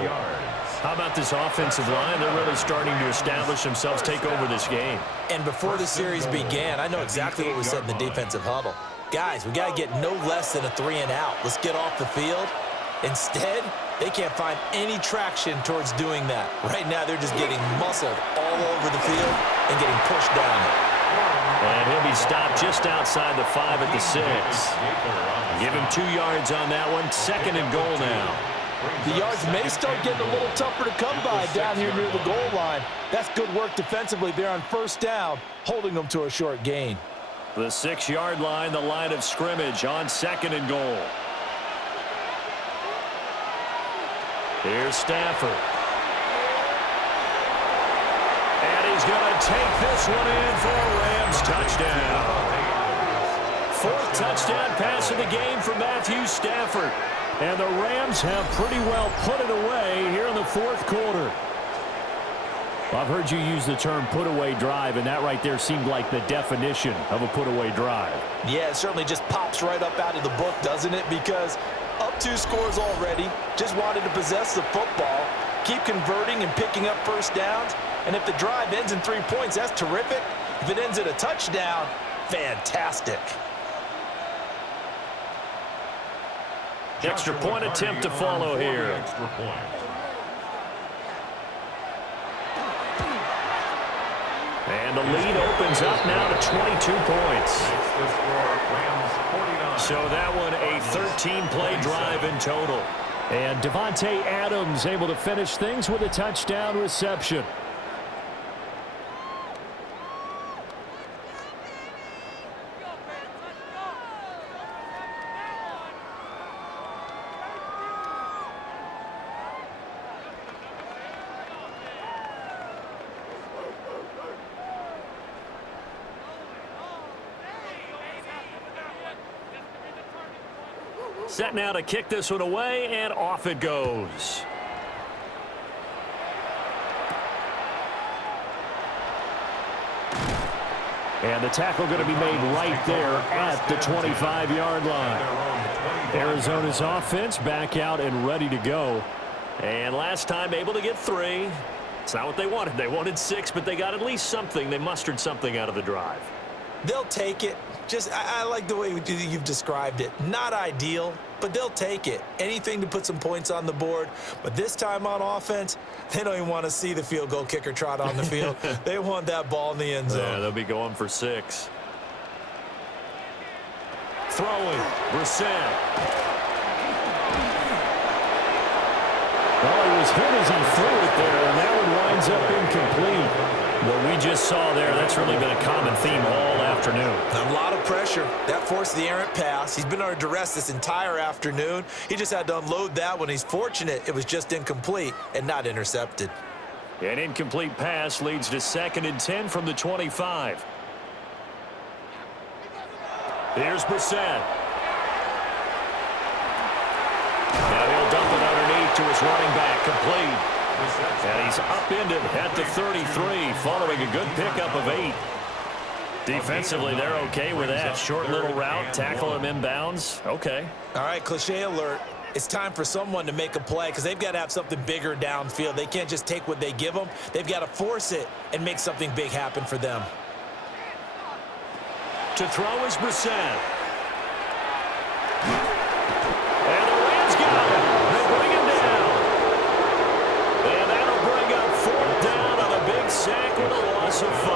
How about this offensive line? They're really starting to establish themselves, take over this game. And before the series began, I know exactly what we said in the defensive huddle. Guys, we got to get no less than a 3-and-out. Let's get off the field. Instead, they can't find any traction towards doing that. Right now, they're just getting muscled all over the field and getting pushed down it. And he'll be stopped just outside the 5 at the 6. Give him 2 yards on that one. 2nd and goal now. The yards may start getting a little tougher to come by down here near the goal line. That's good work defensively there on 1st down, holding them to a short gain. The 6-yard line, the line of scrimmage on 2nd and goal. Here's Stafford. And he's going to take this one in for a Rams touchdown. 4th touchdown pass of the game for Matthew Stafford. And the Rams have pretty well put it away here in the 4th quarter. I've heard you use the term put-away drive, and that right there seemed like the definition of a put-away drive. Yeah, it certainly just pops right up out of the book, doesn't it? Because up 2 scores already, just wanted to possess the football, keep converting and picking up 1st downs. And if the drive ends in 3 points, that's terrific. If it ends in a touchdown, fantastic. Extra point attempt to follow here. And the lead opens up now to 22 points. So that one a 13-play drive in total. And Devontae Adams able to finish things with a touchdown reception. Set now to kick this one away, and off it goes. And the tackle going to be made right there at the 25-yard line. Arizona's offense back out and ready to go. And last time able to get 3. It's not what they wanted. They wanted 6, but they got at least something. They mustered something out of the drive. They'll take it. I like the way you've described it. Not ideal, but they'll take it. Anything to put some points on the board. But this time on offense, they don't even want to see the field goal kicker trot on the field. They want that ball in the end zone. Yeah, they'll be going for 6. Throwing, Brissett. Well, he was hit as he threw it there, and that one winds up incomplete. What we just saw there, that's really been a common theme all afternoon. A lot of pressure. That forced the errant pass. He's been under duress this entire afternoon. He just had to unload that one. He's fortunate it was just incomplete and not intercepted. An incomplete pass leads to 2nd and 10 from the 25. Here's Brissett. Now he'll dump it underneath to his running back, complete. And he's upended at the 33, following a good pickup of 8. Defensively, they're okay with that. Short little route, tackle him inbounds. Okay. All right, cliche alert. It's time for someone to make a play because they've got to have something bigger downfield. They can't just take what they give them. They've got to force it and make something big happen for them. To throw is Brissett. And the Rams got it. They bring him down. And that'll bring up 4th down on a big sack with a loss of 5.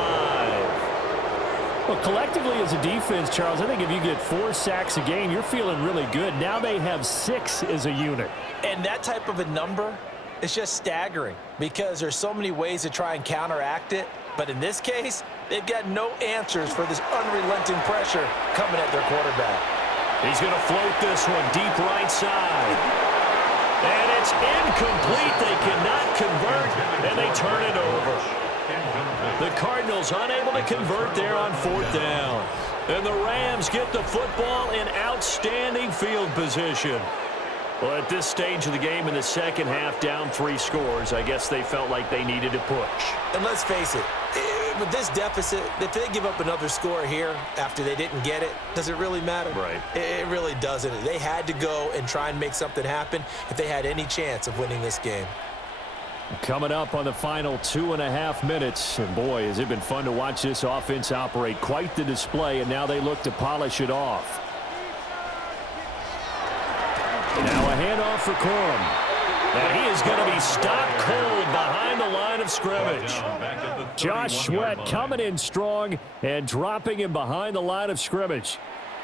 Well, collectively as a defense, Charles, I think if you get 4 sacks a game, you're feeling really good. Now they have 6 as a unit. And that type of a number is just staggering because there's so many ways to try and counteract it. But in this case, they've got no answers for this unrelenting pressure coming at their quarterback. He's going to float this one deep right side. And it's incomplete. They cannot convert, and they turn it over. The Cardinals unable to convert there on 4th down. And the Rams get the football in outstanding field position. Well, at this stage of the game in the second half, down 3 scores, I guess they felt like they needed to push. And let's face it, with this deficit, if they give up another score here after they didn't get it, does it really matter? Right. It really doesn't. They had to go and try and make something happen if they had any chance of winning this game. Coming up on the final 2.5 minutes, and boy, has it been fun to watch this offense operate. Quite the display, and now they look to polish it off. Now a handoff for Corum. And he is going to be stopped cold behind the line of scrimmage. Josh Sweat coming in strong and dropping him behind the line of scrimmage.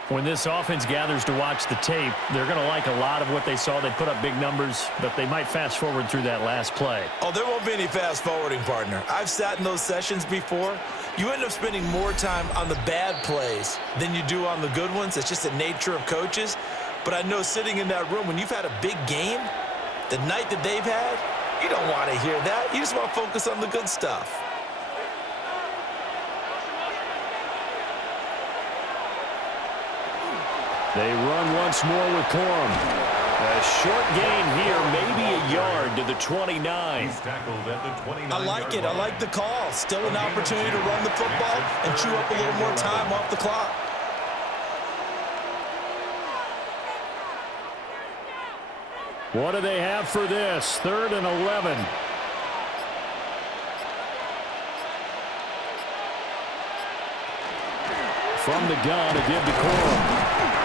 When this offense gathers to watch the tape, they're going to like a lot of what they saw. They put up big numbers, but they might fast forward through that last play. Oh, there won't be any fast forwarding, partner. I've sat in those sessions before. You end up spending more time on the bad plays than you do on the good ones. It's just the nature of coaches. But I know sitting in that room, when you've had a big game, the night that they've had, you don't want to hear that. You just want to focus on the good stuff. They run once more with Corum. A short gain here, maybe a yard to the 29. He's tackled at the 29. I like it. I like the call. Still an opportunity to run the football and chew up a little more time off the clock. What do they have for this? 3rd and 11. From the gun to give to Corum.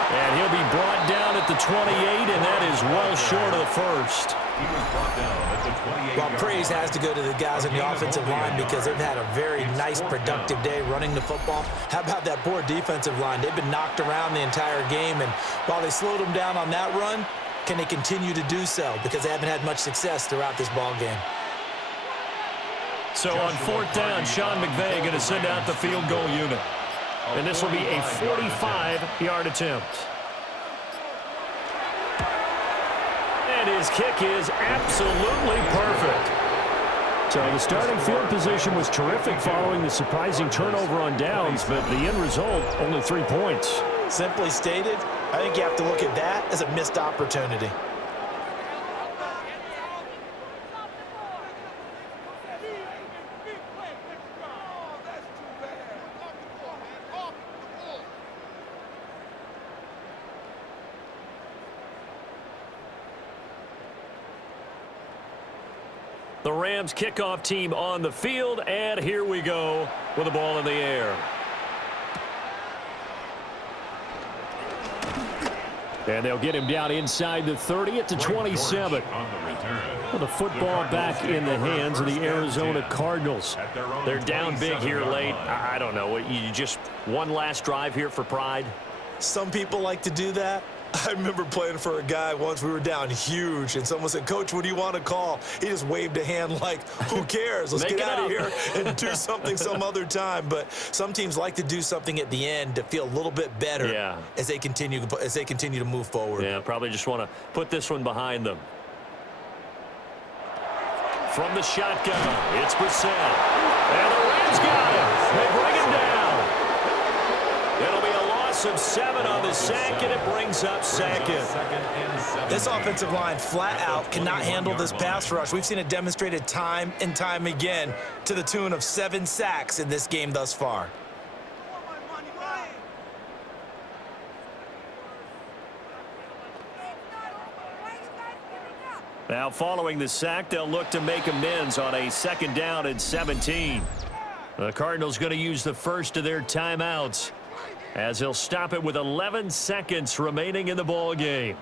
And he'll be brought down at the 28, and that is well short of the first. He was brought down at the 28. Well, praise has to go to the guys on the offensive line because they've had a very nice, productive day running the football. How about that poor defensive line? They've been knocked around the entire game, and while they slowed them down on that run, can they continue to do so? Because they haven't had much success throughout this ball game. So on 4th down, Sean McVay going to send out the field goal unit. And this will be a 45-yard attempt. And his kick is absolutely perfect. So the starting field position was terrific following the surprising turnover on downs, but the end result, only 3 points. Simply stated, I think you have to look at that as a missed opportunity. The Rams kickoff team on the field, and here we go with the ball in the air. And they'll get him down inside the 30 at the 27. Well, the football back in the hands of the Arizona Cardinals. They're down big here late. I don't know. You just one last drive here for pride? Some people like to do that. I remember playing for a guy once. We were down huge, and someone said, "Coach, what do you want to call?" He just waved a hand like, who cares? Let's get out of here and do something some other time. But some teams like to do something at the end to feel a little bit better as they continue to move forward. Yeah, probably just want to put this one behind them. From the shotgun, it's Brissett. And the Rams got him. They bring him down. It'll be a loss of 7 on the sack, and it brings up 2nd. This offensive line flat out cannot handle this pass rush. We've seen it demonstrated time and time again to the tune of 7 sacks in this game thus far. Now following the sack, they'll look to make amends on a 2nd down and 17. The Cardinals going to use the first of their timeouts, as he'll stop it with 11 seconds remaining in the ball game.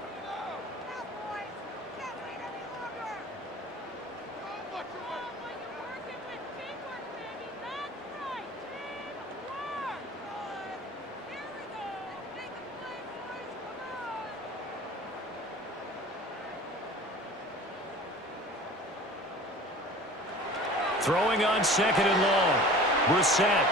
Throwing on 2nd and long. Brissett.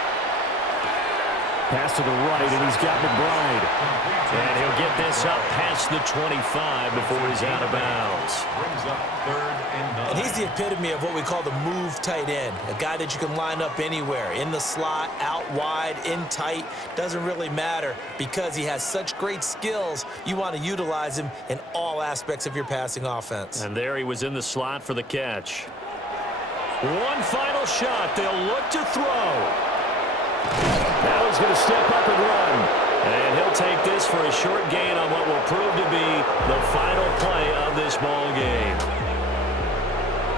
Pass to the right, and he's got McBride. And he'll get this up past the 25 before he's out of bounds. Brings up 3rd and 9. And he's the epitome of what we call the move tight end, a guy that you can line up anywhere, in the slot, out wide, in tight, doesn't really matter because he has such great skills. You want to utilize him in all aspects of your passing offense. And there he was in the slot for the catch. One final shot. They'll look to throw. Now he's going to step up and run. And he'll take this for a short gain on what will prove to be the final play of this ball game.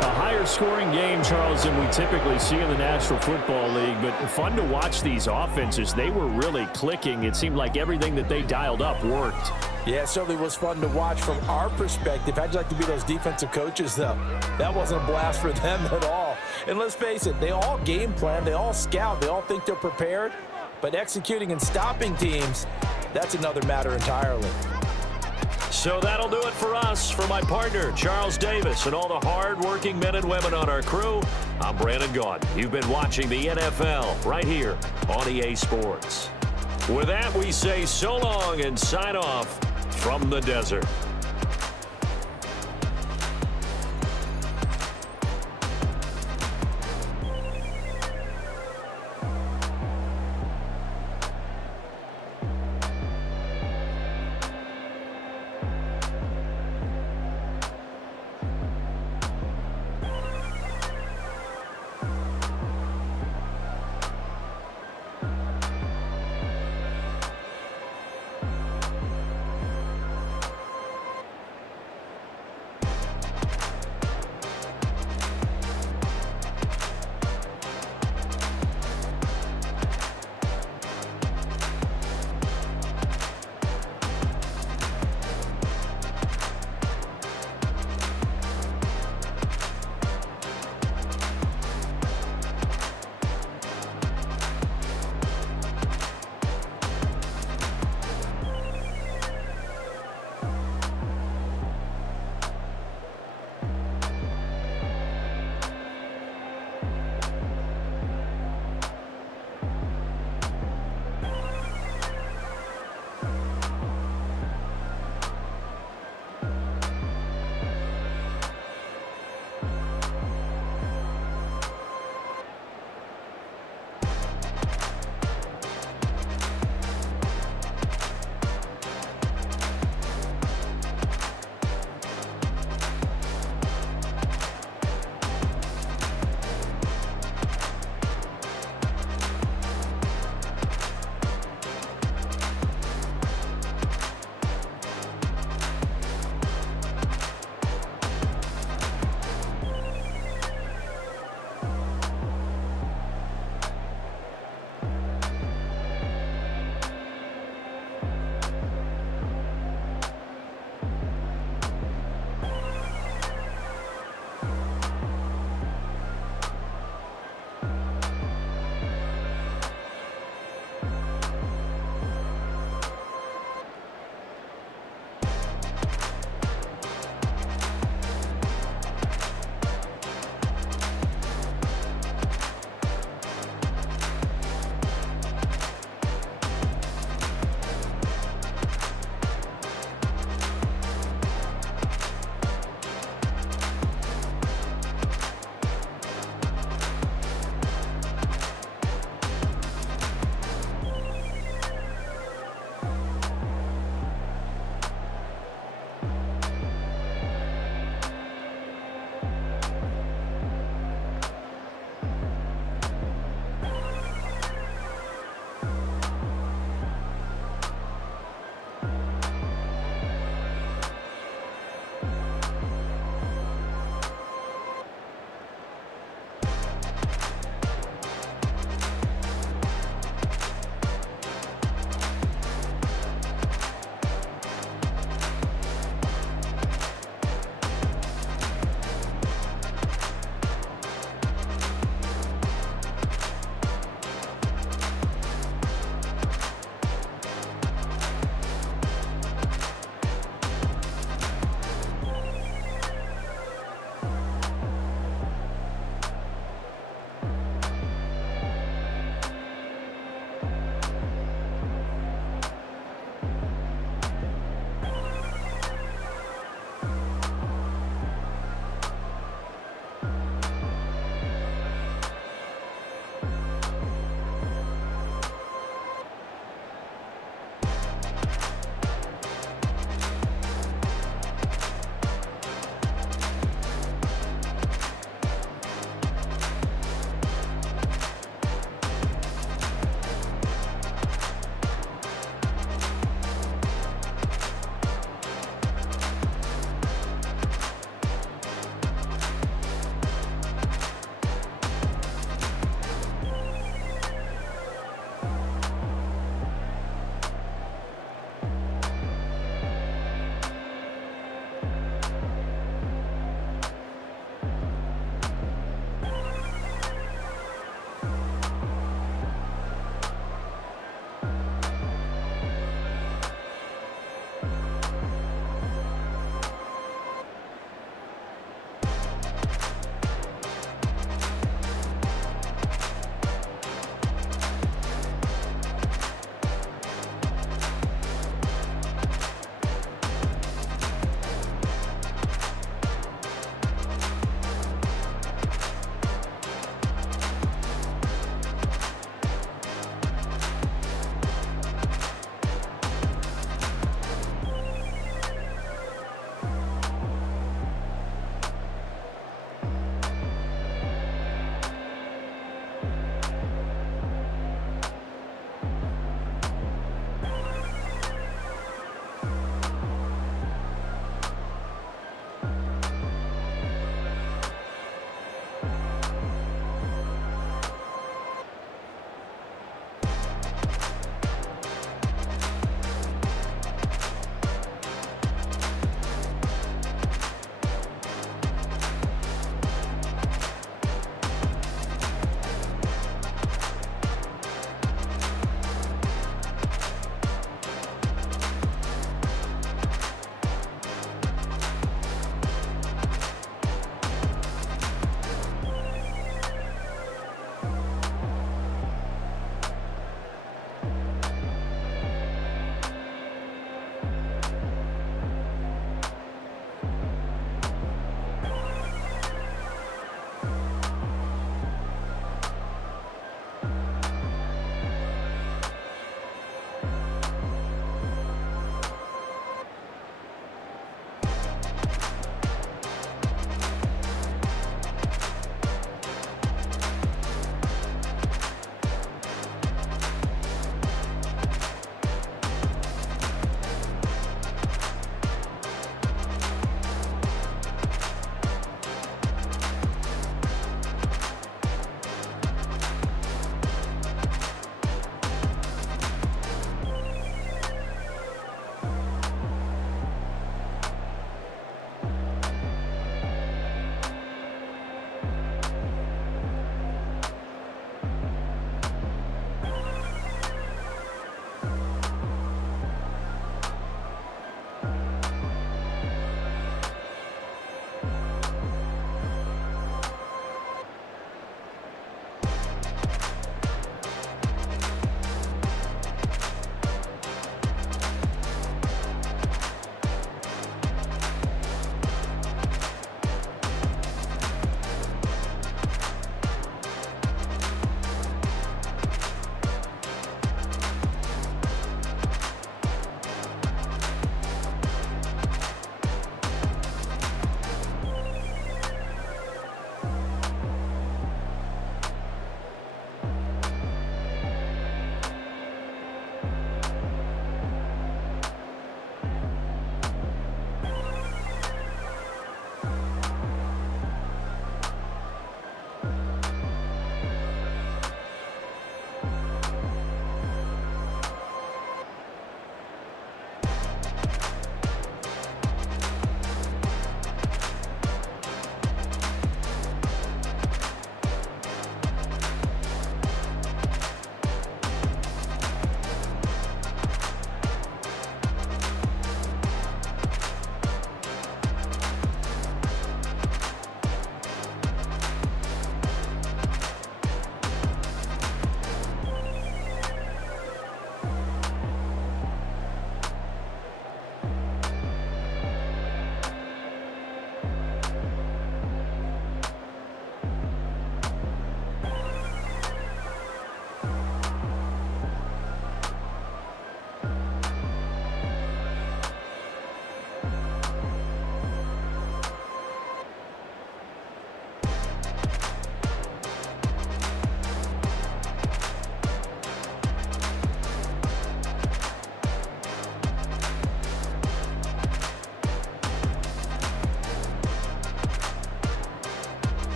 A higher scoring game, Charles, than we typically see in the National Football League, but fun to watch these offenses. They were really clicking. It seemed like everything that they dialed up worked. Yeah, it certainly was fun to watch from our perspective. How'd you like to be those defensive coaches, though? That wasn't a blast for them at all. And let's face it, they all game plan, they all scout, they all think they're prepared. But executing and stopping teams, that's another matter entirely. So that'll do it for us. For my partner, Charles Davis, and all the hard-working men and women on our crew, I'm Brandon Gaudin. You've been watching the NFL right here on EA Sports. With that, we say so long and sign off from the desert.